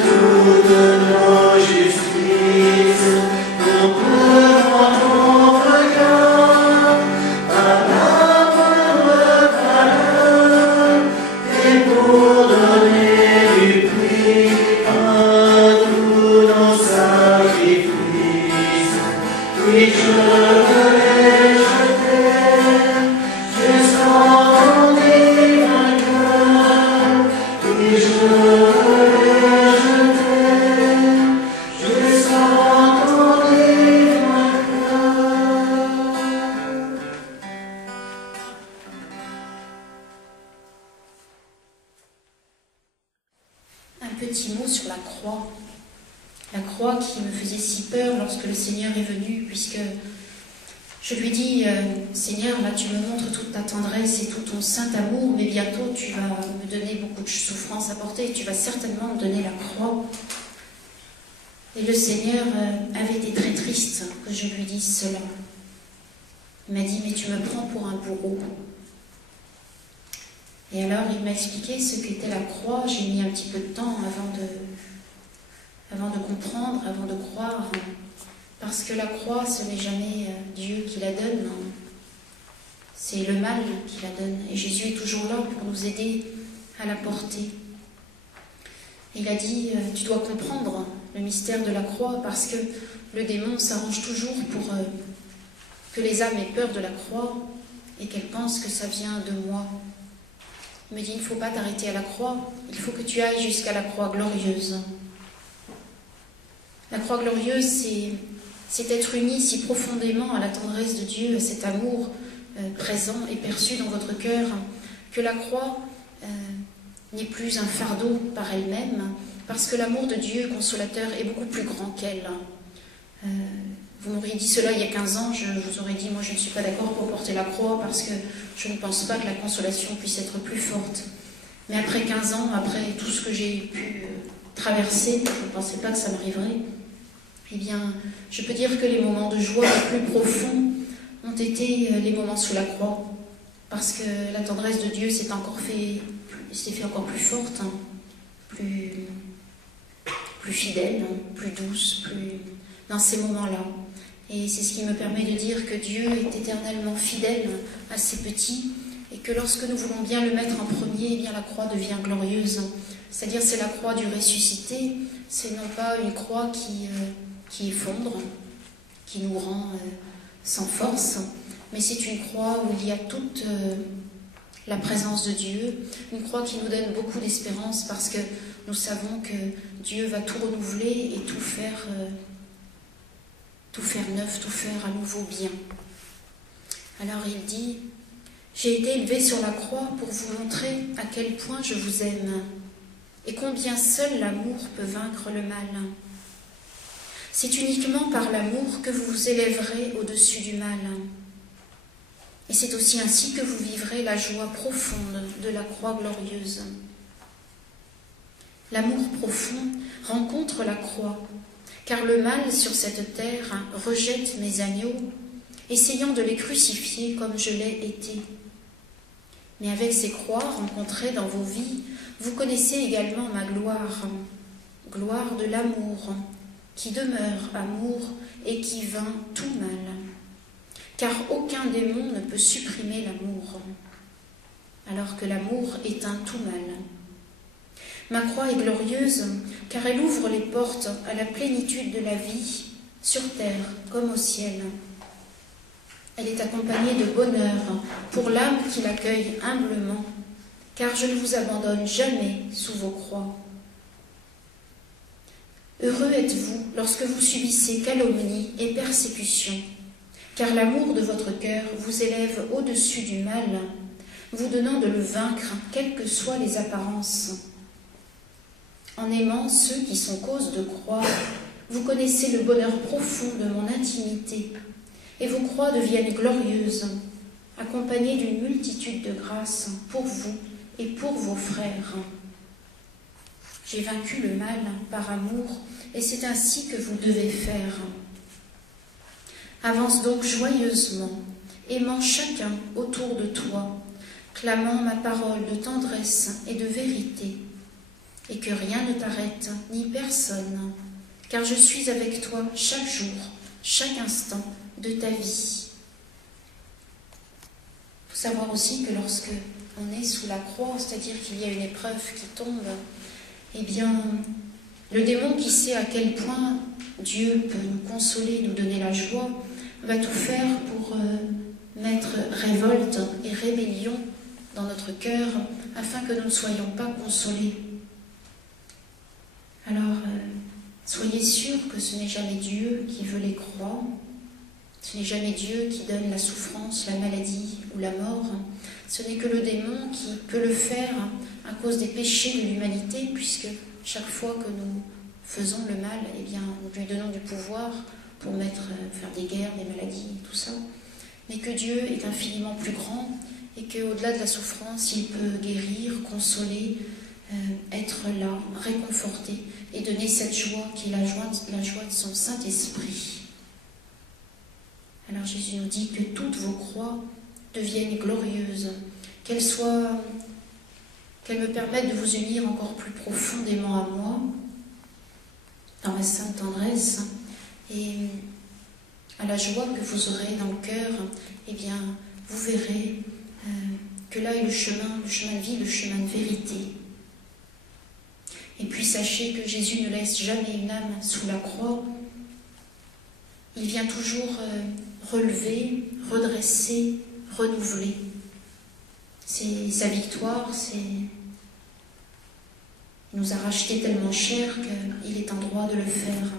Toute nos justices, nous pouvons Petit mot sur la croix. La croix qui me faisait si peur lorsque le Seigneur est venu, puisque je lui dis, Seigneur, là tu me montres toute ta tendresse et tout ton saint amour, mais bientôt tu vas me donner beaucoup de souffrances à porter, et tu vas certainement me donner la croix. Et le Seigneur avait été très triste que je lui dise cela. Il m'a dit, mais tu me prends pour un bourreau. Et alors il m'a expliqué ce qu'était la croix. J'ai mis un petit peu de temps avant de comprendre, avant de croire, parce que la croix, ce n'est jamais Dieu qui la donne, c'est le mal qui la donne. Et Jésus est toujours là pour nous aider à la porter. Il a dit, tu dois comprendre le mystère de la croix, parce que le démon s'arrange toujours pour que les âmes aient peur de la croix et qu'elles pensent que ça vient de moi. Il me dit, il ne faut pas t'arrêter à la croix, il faut que tu ailles jusqu'à la croix glorieuse. La croix glorieuse, c'est être uni si profondément à la tendresse de Dieu, à cet amour présent et perçu dans votre cœur, que la croix n'est plus un fardeau par elle-même, parce que l'amour de Dieu consolateur est beaucoup plus grand qu'elle. Vous m'auriez dit cela il y a 15 ans, je vous aurais dit, moi je ne suis pas d'accord pour porter la croix parce que je ne pense pas que la consolation puisse être plus forte. Mais après 15 ans, après tout ce que j'ai pu traverser, je ne pensais pas que ça m'arriverait, eh bien, je peux dire que les moments de joie les plus profonds ont été les moments sous la croix, parce que la tendresse de Dieu s'est fait encore plus forte, plus fidèle, plus douce, dans ces moments-là. Et c'est ce qui me permet de dire que Dieu est éternellement fidèle à ses petits, et que lorsque nous voulons bien le mettre en premier, eh bien la croix devient glorieuse. C'est-à-dire c'est la croix du ressuscité, c'est non pas une croix qui effondre, qui nous rend sans force, mais c'est une croix où il y a toute la présence de Dieu, une croix qui nous donne beaucoup d'espérance parce que nous savons que Dieu va tout renouveler et tout faire neuf, tout faire à nouveau bien. Alors il dit, j'ai été élevé sur la croix pour vous montrer à quel point je vous aime et combien seul l'amour peut vaincre le mal. C'est uniquement par l'amour que vous vous élèverez au-dessus du mal. Et c'est aussi ainsi que vous vivrez la joie profonde de la croix glorieuse. L'amour profond rencontre la croix, car le mal sur cette terre rejette mes agneaux, essayant de les crucifier comme je l'ai été. Mais avec ces croix rencontrées dans vos vies, vous connaissez également ma gloire, gloire de l'amour, qui demeure amour et qui vainc tout mal. Car aucun démon ne peut supprimer l'amour, alors que l'amour éteint tout mal. Ma croix est glorieuse, car elle ouvre les portes à la plénitude de la vie, sur terre comme au ciel. Elle est accompagnée de bonheur pour l'âme qui l'accueille humblement, car je ne vous abandonne jamais sous vos croix. Heureux êtes-vous lorsque vous subissez calomnie et persécution, car l'amour de votre cœur vous élève au-dessus du mal, vous donnant de le vaincre, quelles que soient les apparences. En aimant ceux qui sont cause de croix, vous connaissez le bonheur profond de mon intimité, et vos croix deviennent glorieuses, accompagnées d'une multitude de grâces pour vous et pour vos frères. J'ai vaincu le mal par amour, et c'est ainsi que vous devez faire. Avance donc joyeusement, aimant chacun autour de toi, clamant ma parole de tendresse et de vérité, et que rien ne t'arrête, ni personne, car je suis avec toi chaque jour, chaque instant de ta vie. Il faut savoir aussi que lorsque on est sous la croix, c'est-à-dire qu'il y a une épreuve qui tombe, eh bien, Le démon qui sait à quel point Dieu peut nous consoler, nous donner la joie, va tout faire pour mettre révolte et rébellion dans notre cœur afin que nous ne soyons pas consolés. Alors, soyez sûrs que ce n'est jamais Dieu qui veut les croix, ce n'est jamais Dieu qui donne la souffrance, la maladie ou la mort, ce n'est que le démon qui peut le faire à cause des péchés de l'humanité, puisque chaque fois que nous faisons le mal, eh bien, nous lui donnons du pouvoir pour faire des guerres, des maladies, tout ça. Mais que Dieu est infiniment plus grand et qu'au-delà de la souffrance, il peut guérir, consoler, être là, réconforter et donner cette joie qui est la joie de son Saint-Esprit. Alors Jésus nous dit que toutes vos croix deviennent glorieuses, qu'elles me permettent de vous unir encore plus profondément à moi, dans ma sainte tendresse, et à la joie que vous aurez dans le cœur, eh bien, vous verrez que là est le chemin de vie, le chemin de vérité. Et puis sachez que Jésus ne laisse jamais une âme sous la croix. Il vient toujours relever, redresser, renouveler. C'est sa victoire, il nous a racheté tellement cher qu'il est en droit de le faire.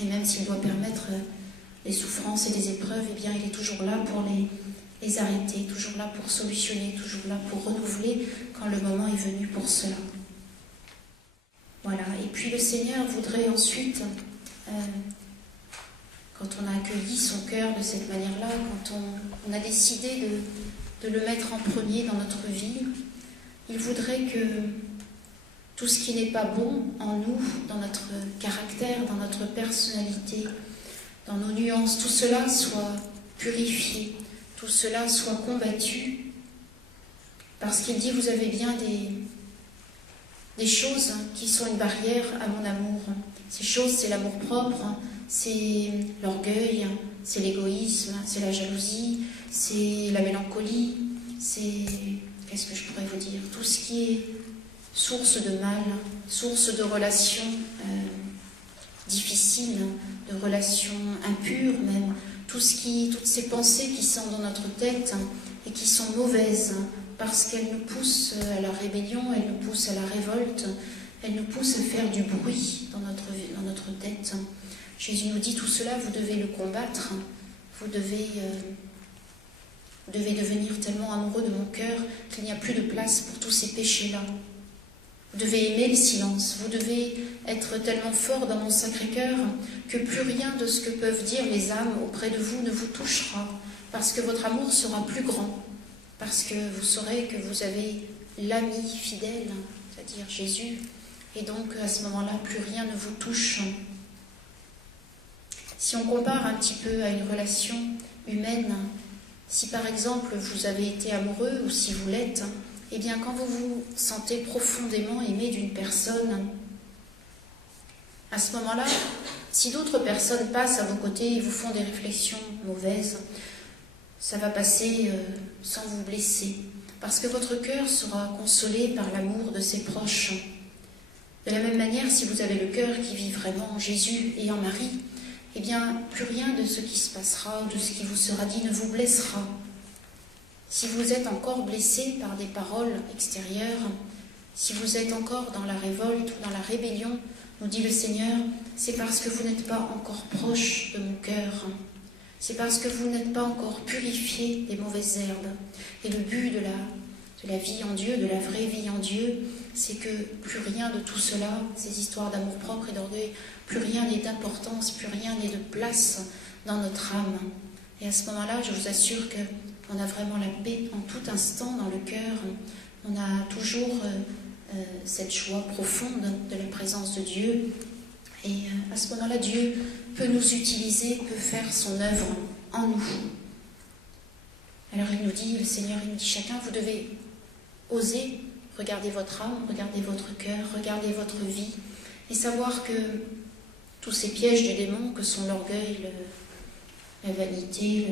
Et même s'il doit permettre les souffrances et les épreuves, eh bien, il est toujours là pour les arrêter, toujours là pour solutionner, toujours là pour renouveler quand le moment est venu pour cela. Voilà. Et puis le Seigneur voudrait ensuite, quand on a accueilli son cœur de cette manière-là, quand on a décidé de le mettre en premier dans notre vie, il voudrait que tout ce qui n'est pas bon en nous, dans notre caractère, dans notre personnalité, dans nos nuances, tout cela soit purifié, tout cela soit combattu, parce qu'il dit, vous avez bien des choses qui sont une barrière à mon amour. Ces choses, c'est l'amour-propre, c'est l'orgueil, c'est l'égoïsme, c'est la jalousie, c'est la mélancolie, c'est, qu'est-ce que je pourrais vous dire, tout ce qui est source de mal, source de relations difficiles, de relations impures même, toutes ces pensées qui sont dans notre tête et qui sont mauvaises parce qu'elles nous poussent à la rébellion, elles nous poussent à la révolte, elles nous poussent à faire du bruit dans notre tête. Jésus nous dit tout cela, vous devez le combattre, vous devez devenir tellement amoureux de mon cœur qu'il n'y a plus de place pour tous ces péchés-là. Vous devez aimer le silence, vous devez être tellement fort dans mon Sacré-Cœur que plus rien de ce que peuvent dire les âmes auprès de vous ne vous touchera, parce que votre amour sera plus grand, parce que vous saurez que vous avez l'ami fidèle, c'est-à-dire Jésus, et donc à ce moment-là, plus rien ne vous touche. Si on compare un petit peu à une relation humaine, si par exemple vous avez été amoureux ou si vous l'êtes, eh bien quand vous vous sentez profondément aimé d'une personne, à ce moment-là, si d'autres personnes passent à vos côtés et vous font des réflexions mauvaises, ça va passer sans vous blesser, parce que votre cœur sera consolé par l'amour de ses proches. De la même manière, si vous avez le cœur qui vit vraiment en Jésus et en Marie, eh bien, plus rien de ce qui se passera ou de ce qui vous sera dit ne vous blessera. Si vous êtes encore blessé par des paroles extérieures, si vous êtes encore dans la révolte ou dans la rébellion, nous dit le Seigneur, c'est parce que vous n'êtes pas encore proche de mon cœur. C'est parce que vous n'êtes pas encore purifié des mauvaises herbes. Et le but de la vie en Dieu, de la vraie vie en Dieu, c'est que plus rien de tout cela, ces histoires d'amour-propre et d'orgueil, plus rien n'est d'importance, plus rien n'est de place dans notre âme. Et à ce moment-là, je vous assure qu'on a vraiment la paix en tout instant dans le cœur. On a toujours cette joie profonde de la présence de Dieu. Et à ce moment-là, Dieu peut nous utiliser, peut faire son œuvre en nous. Alors il nous dit, le Seigneur, il nous dit, chacun, vous devez oser regarder votre âme, regarder votre cœur, regarder votre vie, et savoir que tous ces pièges du démon, que sont l'orgueil, la vanité,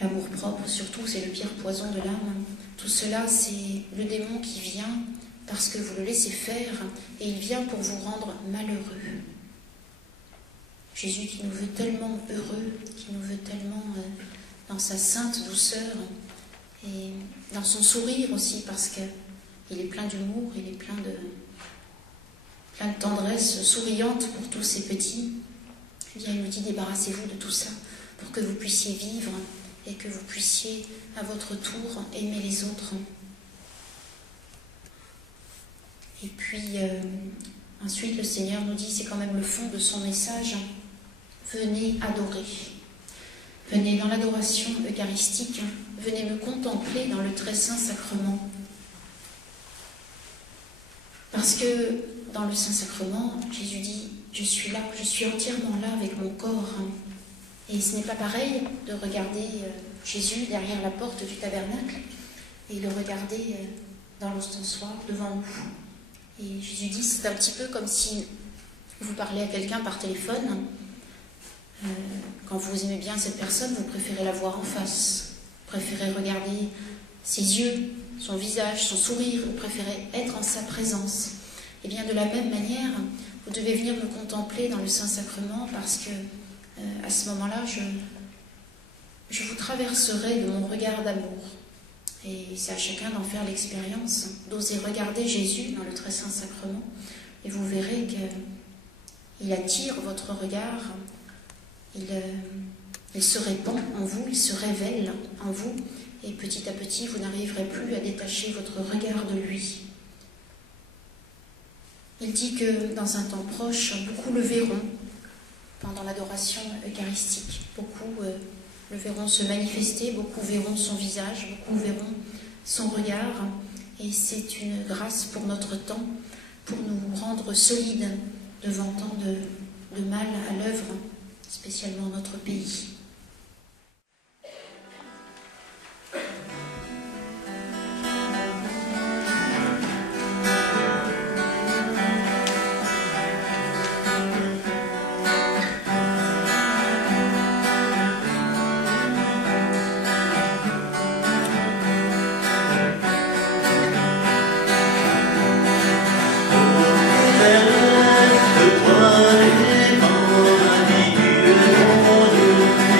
l'amour-propre, surtout, c'est le pire poison de l'âme. Tout cela, c'est le démon qui vient parce que vous le laissez faire, et il vient pour vous rendre malheureux. Jésus qui nous veut tellement heureux, qui nous veut tellement dans sa sainte douceur, et dans son sourire aussi, parce qu'il est plein d'humour, il est plein de tendresse souriante pour tous ces petits. Eh bien, il nous dit, débarrassez-vous de tout ça, pour que vous puissiez vivre, et que vous puissiez, à votre tour, aimer les autres. Et puis, ensuite, le Seigneur nous dit, c'est quand même le fond de son message, venez adorer. Venez dans l'adoration eucharistique, venez me contempler dans le très saint sacrement. Parce que dans le saint sacrement, Jésus dit, je suis là, je suis entièrement là avec mon corps. Et ce n'est pas pareil de regarder Jésus derrière la porte du tabernacle et le regarder dans l'ostensoir devant nous. Et Jésus dit, c'est un petit peu comme si vous parlez à quelqu'un par téléphone. Quand vous aimez bien cette personne, vous préférez la voir en face. Vous préférez regarder ses yeux, son visage, son sourire. Vous préférez être en sa présence. Et bien de la même manière, vous devez venir me contempler dans le Saint-Sacrement parce que à ce moment-là, je vous traverserai de mon regard d'amour. Et c'est à chacun d'en faire l'expérience, d'oser regarder Jésus dans le très saint sacrement, et vous verrez qu'il attire votre regard, il se répand en vous, il se révèle en vous, et petit à petit, vous n'arriverez plus à détacher votre regard de lui. Il dit que dans un temps proche, beaucoup le verront pendant l'adoration eucharistique, beaucoup le verront se manifester, beaucoup verront son visage, beaucoup verront son regard, et c'est une grâce pour notre temps, pour nous rendre solides devant tant de mal à l'œuvre, spécialement notre pays. De toi dépend la vie du monde.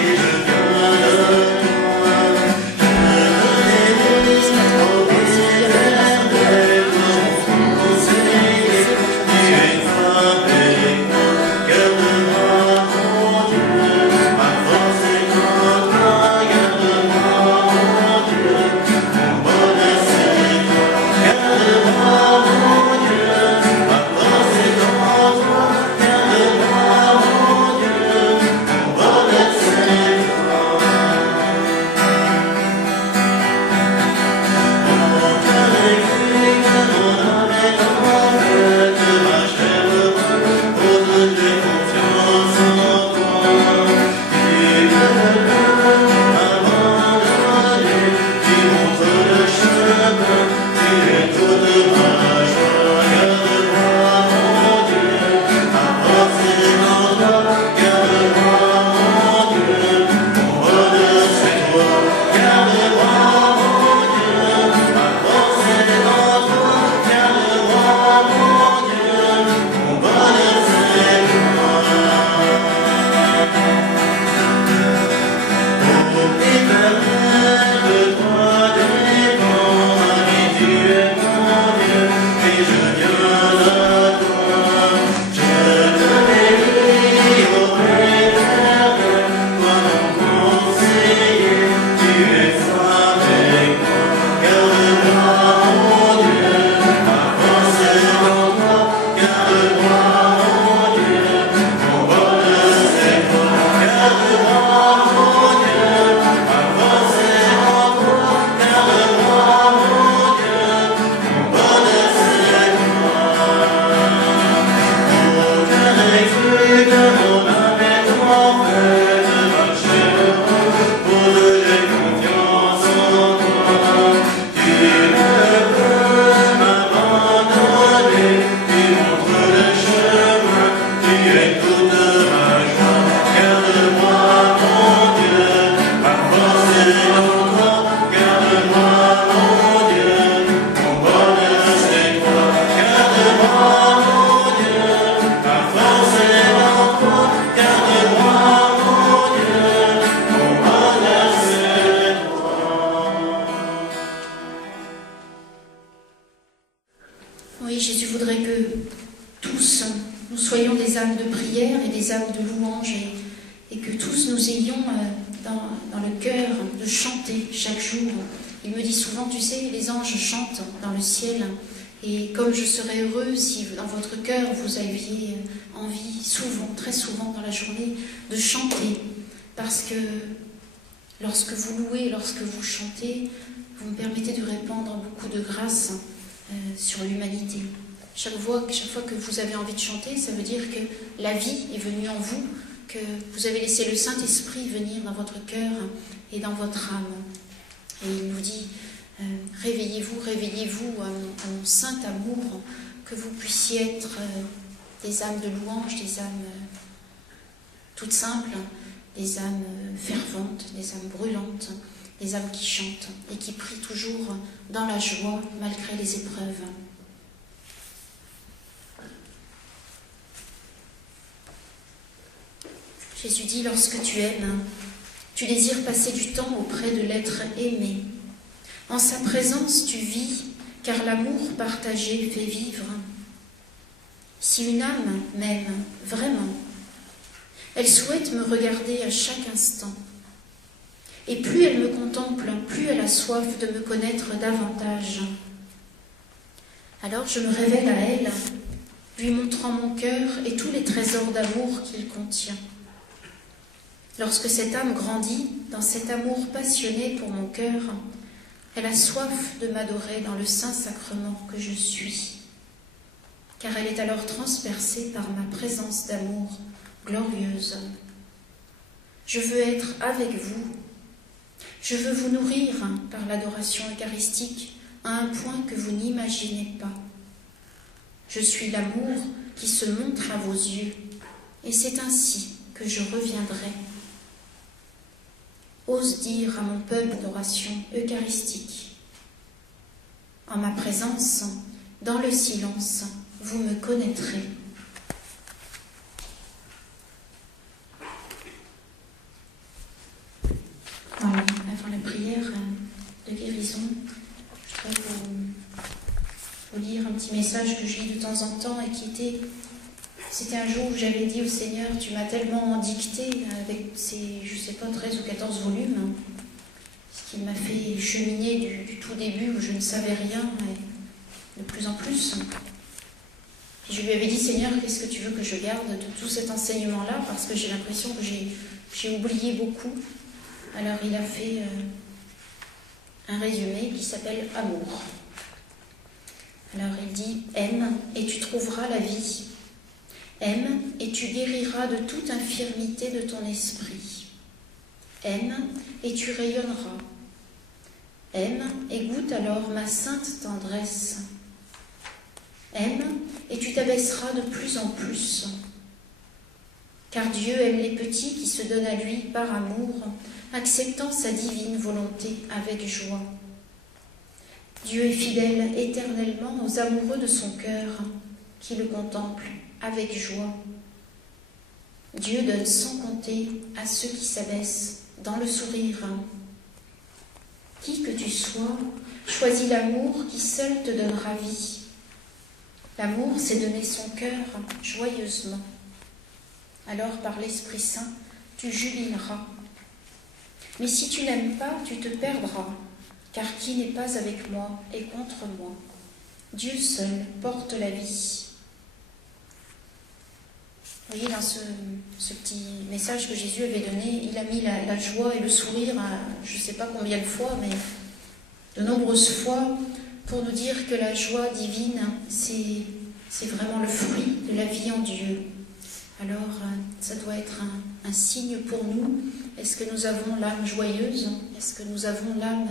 prière et des âmes de louange, et que tous nous ayons dans le cœur de chanter chaque jour. Il me dit souvent, tu sais, les anges chantent dans le ciel, et comme je serais heureux si dans votre cœur vous aviez envie, souvent, très souvent dans la journée, de chanter, parce que lorsque vous louez, lorsque vous chantez, vous me permettez de répandre beaucoup de grâce sur l'humanité. Chaque fois que vous avez envie de chanter, ça veut dire que la vie est venue en vous, que vous avez laissé le Saint-Esprit venir dans votre cœur et dans votre âme. Et il nous dit, réveillez-vous, réveillez-vous à mon saint amour, que vous puissiez être des âmes de louange, des âmes toutes simples, des âmes ferventes, des âmes brûlantes, des âmes qui chantent et qui prient toujours dans la joie malgré les épreuves. Jésus dit, lorsque tu aimes, tu désires passer du temps auprès de l'être aimé. En sa présence, tu vis, car l'amour partagé fait vivre. Si une âme m'aime vraiment, elle souhaite me regarder à chaque instant. Et plus elle me contemple, plus elle a soif de me connaître davantage. Alors je me révèle à elle, lui montrant mon cœur et tous les trésors d'amour qu'il contient. Lorsque cette âme grandit dans cet amour passionné pour mon cœur, elle a soif de m'adorer dans le saint sacrement que je suis, car elle est alors transpercée par ma présence d'amour glorieuse. Je veux être avec vous, je veux vous nourrir par l'adoration eucharistique à un point que vous n'imaginez pas. Je suis l'amour qui se montre à vos yeux, et c'est ainsi que je reviendrai. Ose dire à mon peuple d'adoration eucharistique. En ma présence, dans le silence, vous me connaîtrez. Voilà, avant la prière de guérison, je voudrais vous lire un petit message que je lis de temps en temps et qui était... C'était un jour où j'avais dit au Seigneur, tu m'as tellement dicté avec ces, je ne sais pas, 13 ou 14 volumes, ce qui m'a fait cheminer du tout début où je ne savais rien, et de plus en plus. Et je lui avais dit, Seigneur, qu'est-ce que tu veux que je garde de tout cet enseignement-là, parce que j'ai l'impression que j'ai oublié beaucoup. Alors il a fait un résumé qui s'appelle Amour. Alors il dit, aime et tu trouveras la vie. Aime et tu guériras de toute infirmité de ton esprit. Aime et tu rayonneras. Aime et goûte alors ma sainte tendresse. Aime et tu t'abaisseras de plus en plus. Car Dieu aime les petits qui se donnent à lui par amour, acceptant sa divine volonté avec joie. Dieu est fidèle éternellement aux amoureux de son cœur, qui le contemplent avec joie. Dieu donne sans compter à ceux qui s'abaissent dans le sourire. Qui que tu sois, choisis l'amour qui seul te donnera vie. L'amour, c'est donner son cœur joyeusement. Alors, par l'Esprit Saint, tu jubileras. Mais si tu n'aimes pas, tu te perdras, car qui n'est pas avec moi est contre moi. Dieu seul porte la vie. Vous voyez, dans ce petit message que Jésus avait donné, il a mis la joie et le sourire à je ne sais pas combien de fois, mais de nombreuses fois, pour nous dire que la joie divine, c'est vraiment le fruit de la vie en Dieu. Alors, ça doit être un signe pour nous. Est-ce que nous avons l'âme joyeuse? Est-ce que nous avons l'âme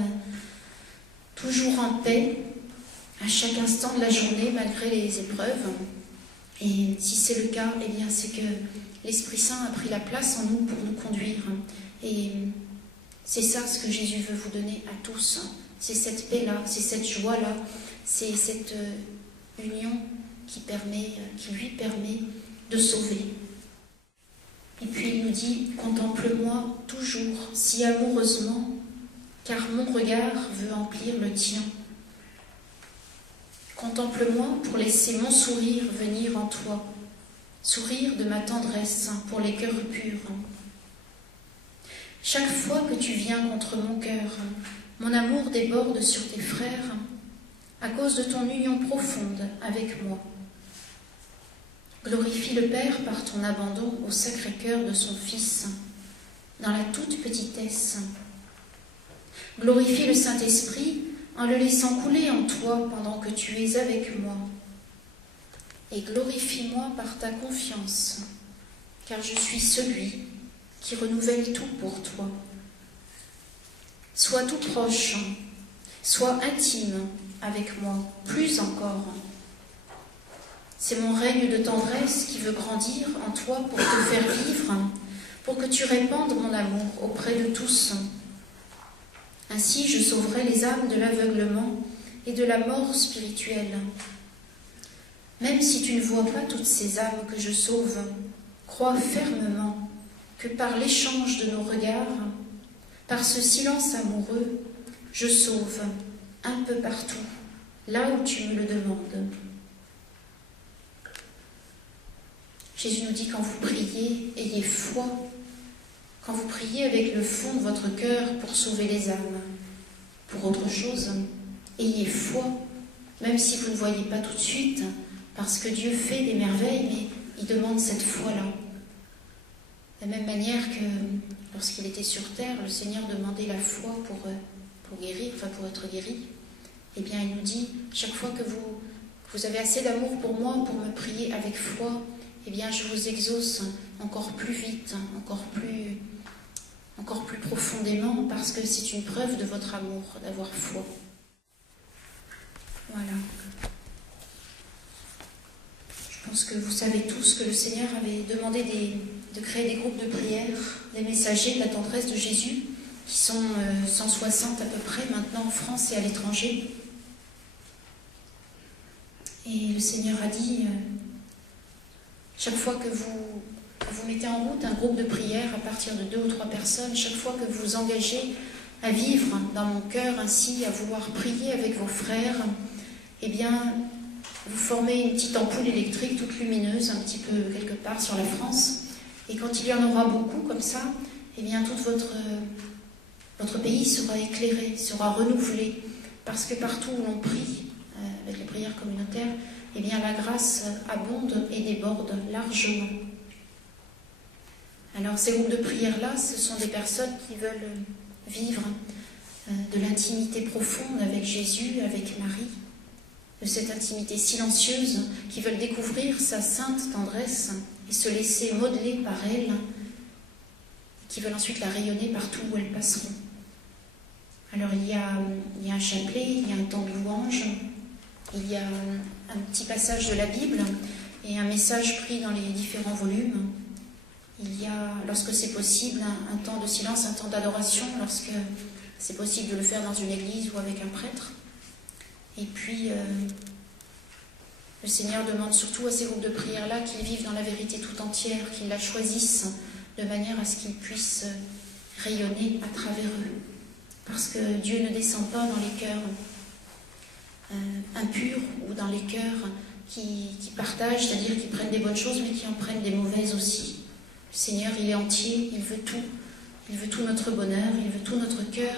toujours en paix à chaque instant de la journée, malgré les épreuves? Et si c'est le cas, eh bien c'est que l'Esprit Saint a pris la place en nous pour nous conduire. Et c'est ça ce que Jésus veut vous donner à tous. C'est cette paix-là, c'est cette joie-là, c'est cette union qui lui permet de sauver. Et puis il nous dit, contemple-moi toujours si amoureusement, car mon regard veut emplir le tien. Contemple-moi pour laisser mon sourire venir en toi. sourire de ma tendresse pour les cœurs purs. Chaque fois que tu viens contre mon cœur, mon amour déborde sur tes frères à cause de ton union profonde avec moi. Glorifie le Père par ton abandon au Sacré-Cœur de son Fils, dans la toute petitesse. Glorifie le Saint-Esprit en le laissant couler en toi pendant que tu es avec moi. Et glorifie-moi par ta confiance, car je suis celui qui renouvelle tout pour toi. Sois tout proche, sois intime avec moi, plus encore. C'est mon règne de tendresse qui veut grandir en toi pour te faire vivre, pour que tu répandes mon amour auprès de tous. Ainsi, je sauverai les âmes de l'aveuglement et de la mort spirituelle. Même si tu ne vois pas toutes ces âmes que je sauve, crois fermement que par l'échange de nos regards, par ce silence amoureux, je sauve un peu partout, là où tu me le demandes. Jésus nous dit, quand vous priez, ayez foi. Quand vous priez avec le fond de votre cœur pour sauver les âmes. Pour autre chose, ayez foi, même si vous ne voyez pas tout de suite, parce que Dieu fait des merveilles, mais il demande cette foi-là. De la même manière que lorsqu'il était sur terre, le Seigneur demandait la foi pour guérir, enfin pour être guéri. Eh bien, il nous dit, chaque fois que vous avez assez d'amour pour moi, pour me prier avec foi, eh bien, je vous exauce encore plus vite, encore plus profondément, parce que c'est une preuve de votre amour, d'avoir foi. Voilà. Je pense que vous savez tous que le Seigneur avait demandé de créer des groupes de prière, des messagers de la tendresse de Jésus, qui sont 160 à peu près maintenant en France et à l'étranger. Et le Seigneur a dit, chaque fois que vous mettez en route un groupe de prière à partir de 2 ou 3 personnes, chaque fois que vous vous engagez à vivre dans mon cœur ainsi, à vouloir prier avec vos frères, eh bien, vous formez une petite ampoule électrique toute lumineuse, un petit peu quelque part sur la France. Et quand il y en aura beaucoup comme ça, eh bien, tout votre pays sera éclairé, sera renouvelé. Parce que partout où l'on prie, avec les prières communautaires, eh bien, la grâce abonde et déborde largement. Alors, ces groupes de prière-là, ce sont des personnes qui veulent vivre de l'intimité profonde avec Jésus, avec Marie, de cette intimité silencieuse, qui veulent découvrir sa sainte tendresse et se laisser modeler par elle, qui veulent ensuite la rayonner partout où elles passeront. Alors, il y a un chapelet, il y a un temps de louange, il y a un petit passage de la Bible et un message pris dans les différents volumes. Il y a, lorsque c'est possible, un temps de silence, un temps d'adoration, lorsque c'est possible de le faire dans une église ou avec un prêtre. Et puis, le Seigneur demande surtout à ces groupes de prière-là qu'ils vivent dans la vérité tout entière, qu'ils la choisissent de manière à ce qu'ils puissent rayonner à travers eux. Parce que Dieu ne descend pas dans les cœurs impurs ou dans les cœurs qui partagent, c'est-à-dire qui prennent des bonnes choses mais qui en prennent des mauvaises aussi. Le Seigneur, il est entier, il veut tout. Il veut tout notre bonheur, il veut tout notre cœur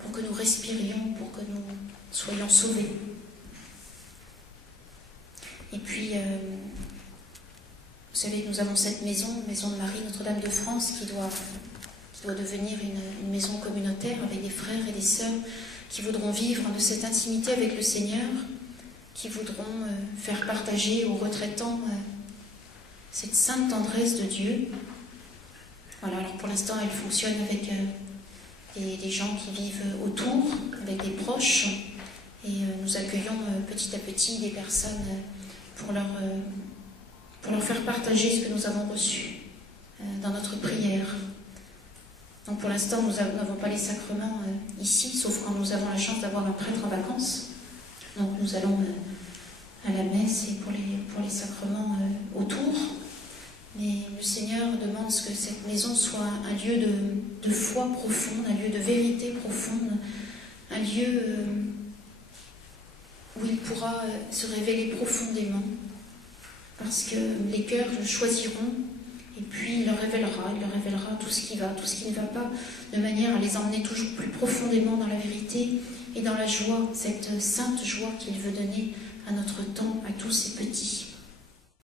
pour que nous respirions, pour que nous soyons sauvés. Et puis, vous savez, nous avons cette maison de Marie, Notre-Dame de France, qui doit devenir une maison communautaire avec des frères et des sœurs qui voudront vivre de cette intimité avec le Seigneur, qui voudront faire partager aux retraitants cette sainte tendresse de Dieu. Voilà, alors pour l'instant, elle fonctionne avec des gens qui vivent autour, avec des proches, et nous accueillons petit à petit des personnes pour leur faire partager ce que nous avons reçu dans notre prière. Donc pour l'instant, nous n'avons pas les sacrements ici, sauf quand nous avons la chance d'avoir un prêtre en vacances. Donc nous allons à la messe et pour les sacrements autour. Mais le Seigneur demande que cette maison soit un lieu de foi profonde, un lieu de vérité profonde, un lieu où il pourra se révéler profondément. parce que les cœurs le choisiront, et puis il leur révélera tout ce qui va, tout ce qui ne va pas, de manière à les emmener toujours plus profondément dans la vérité et dans la joie, cette sainte joie qu'il veut donner à notre temps, à tous ces petits.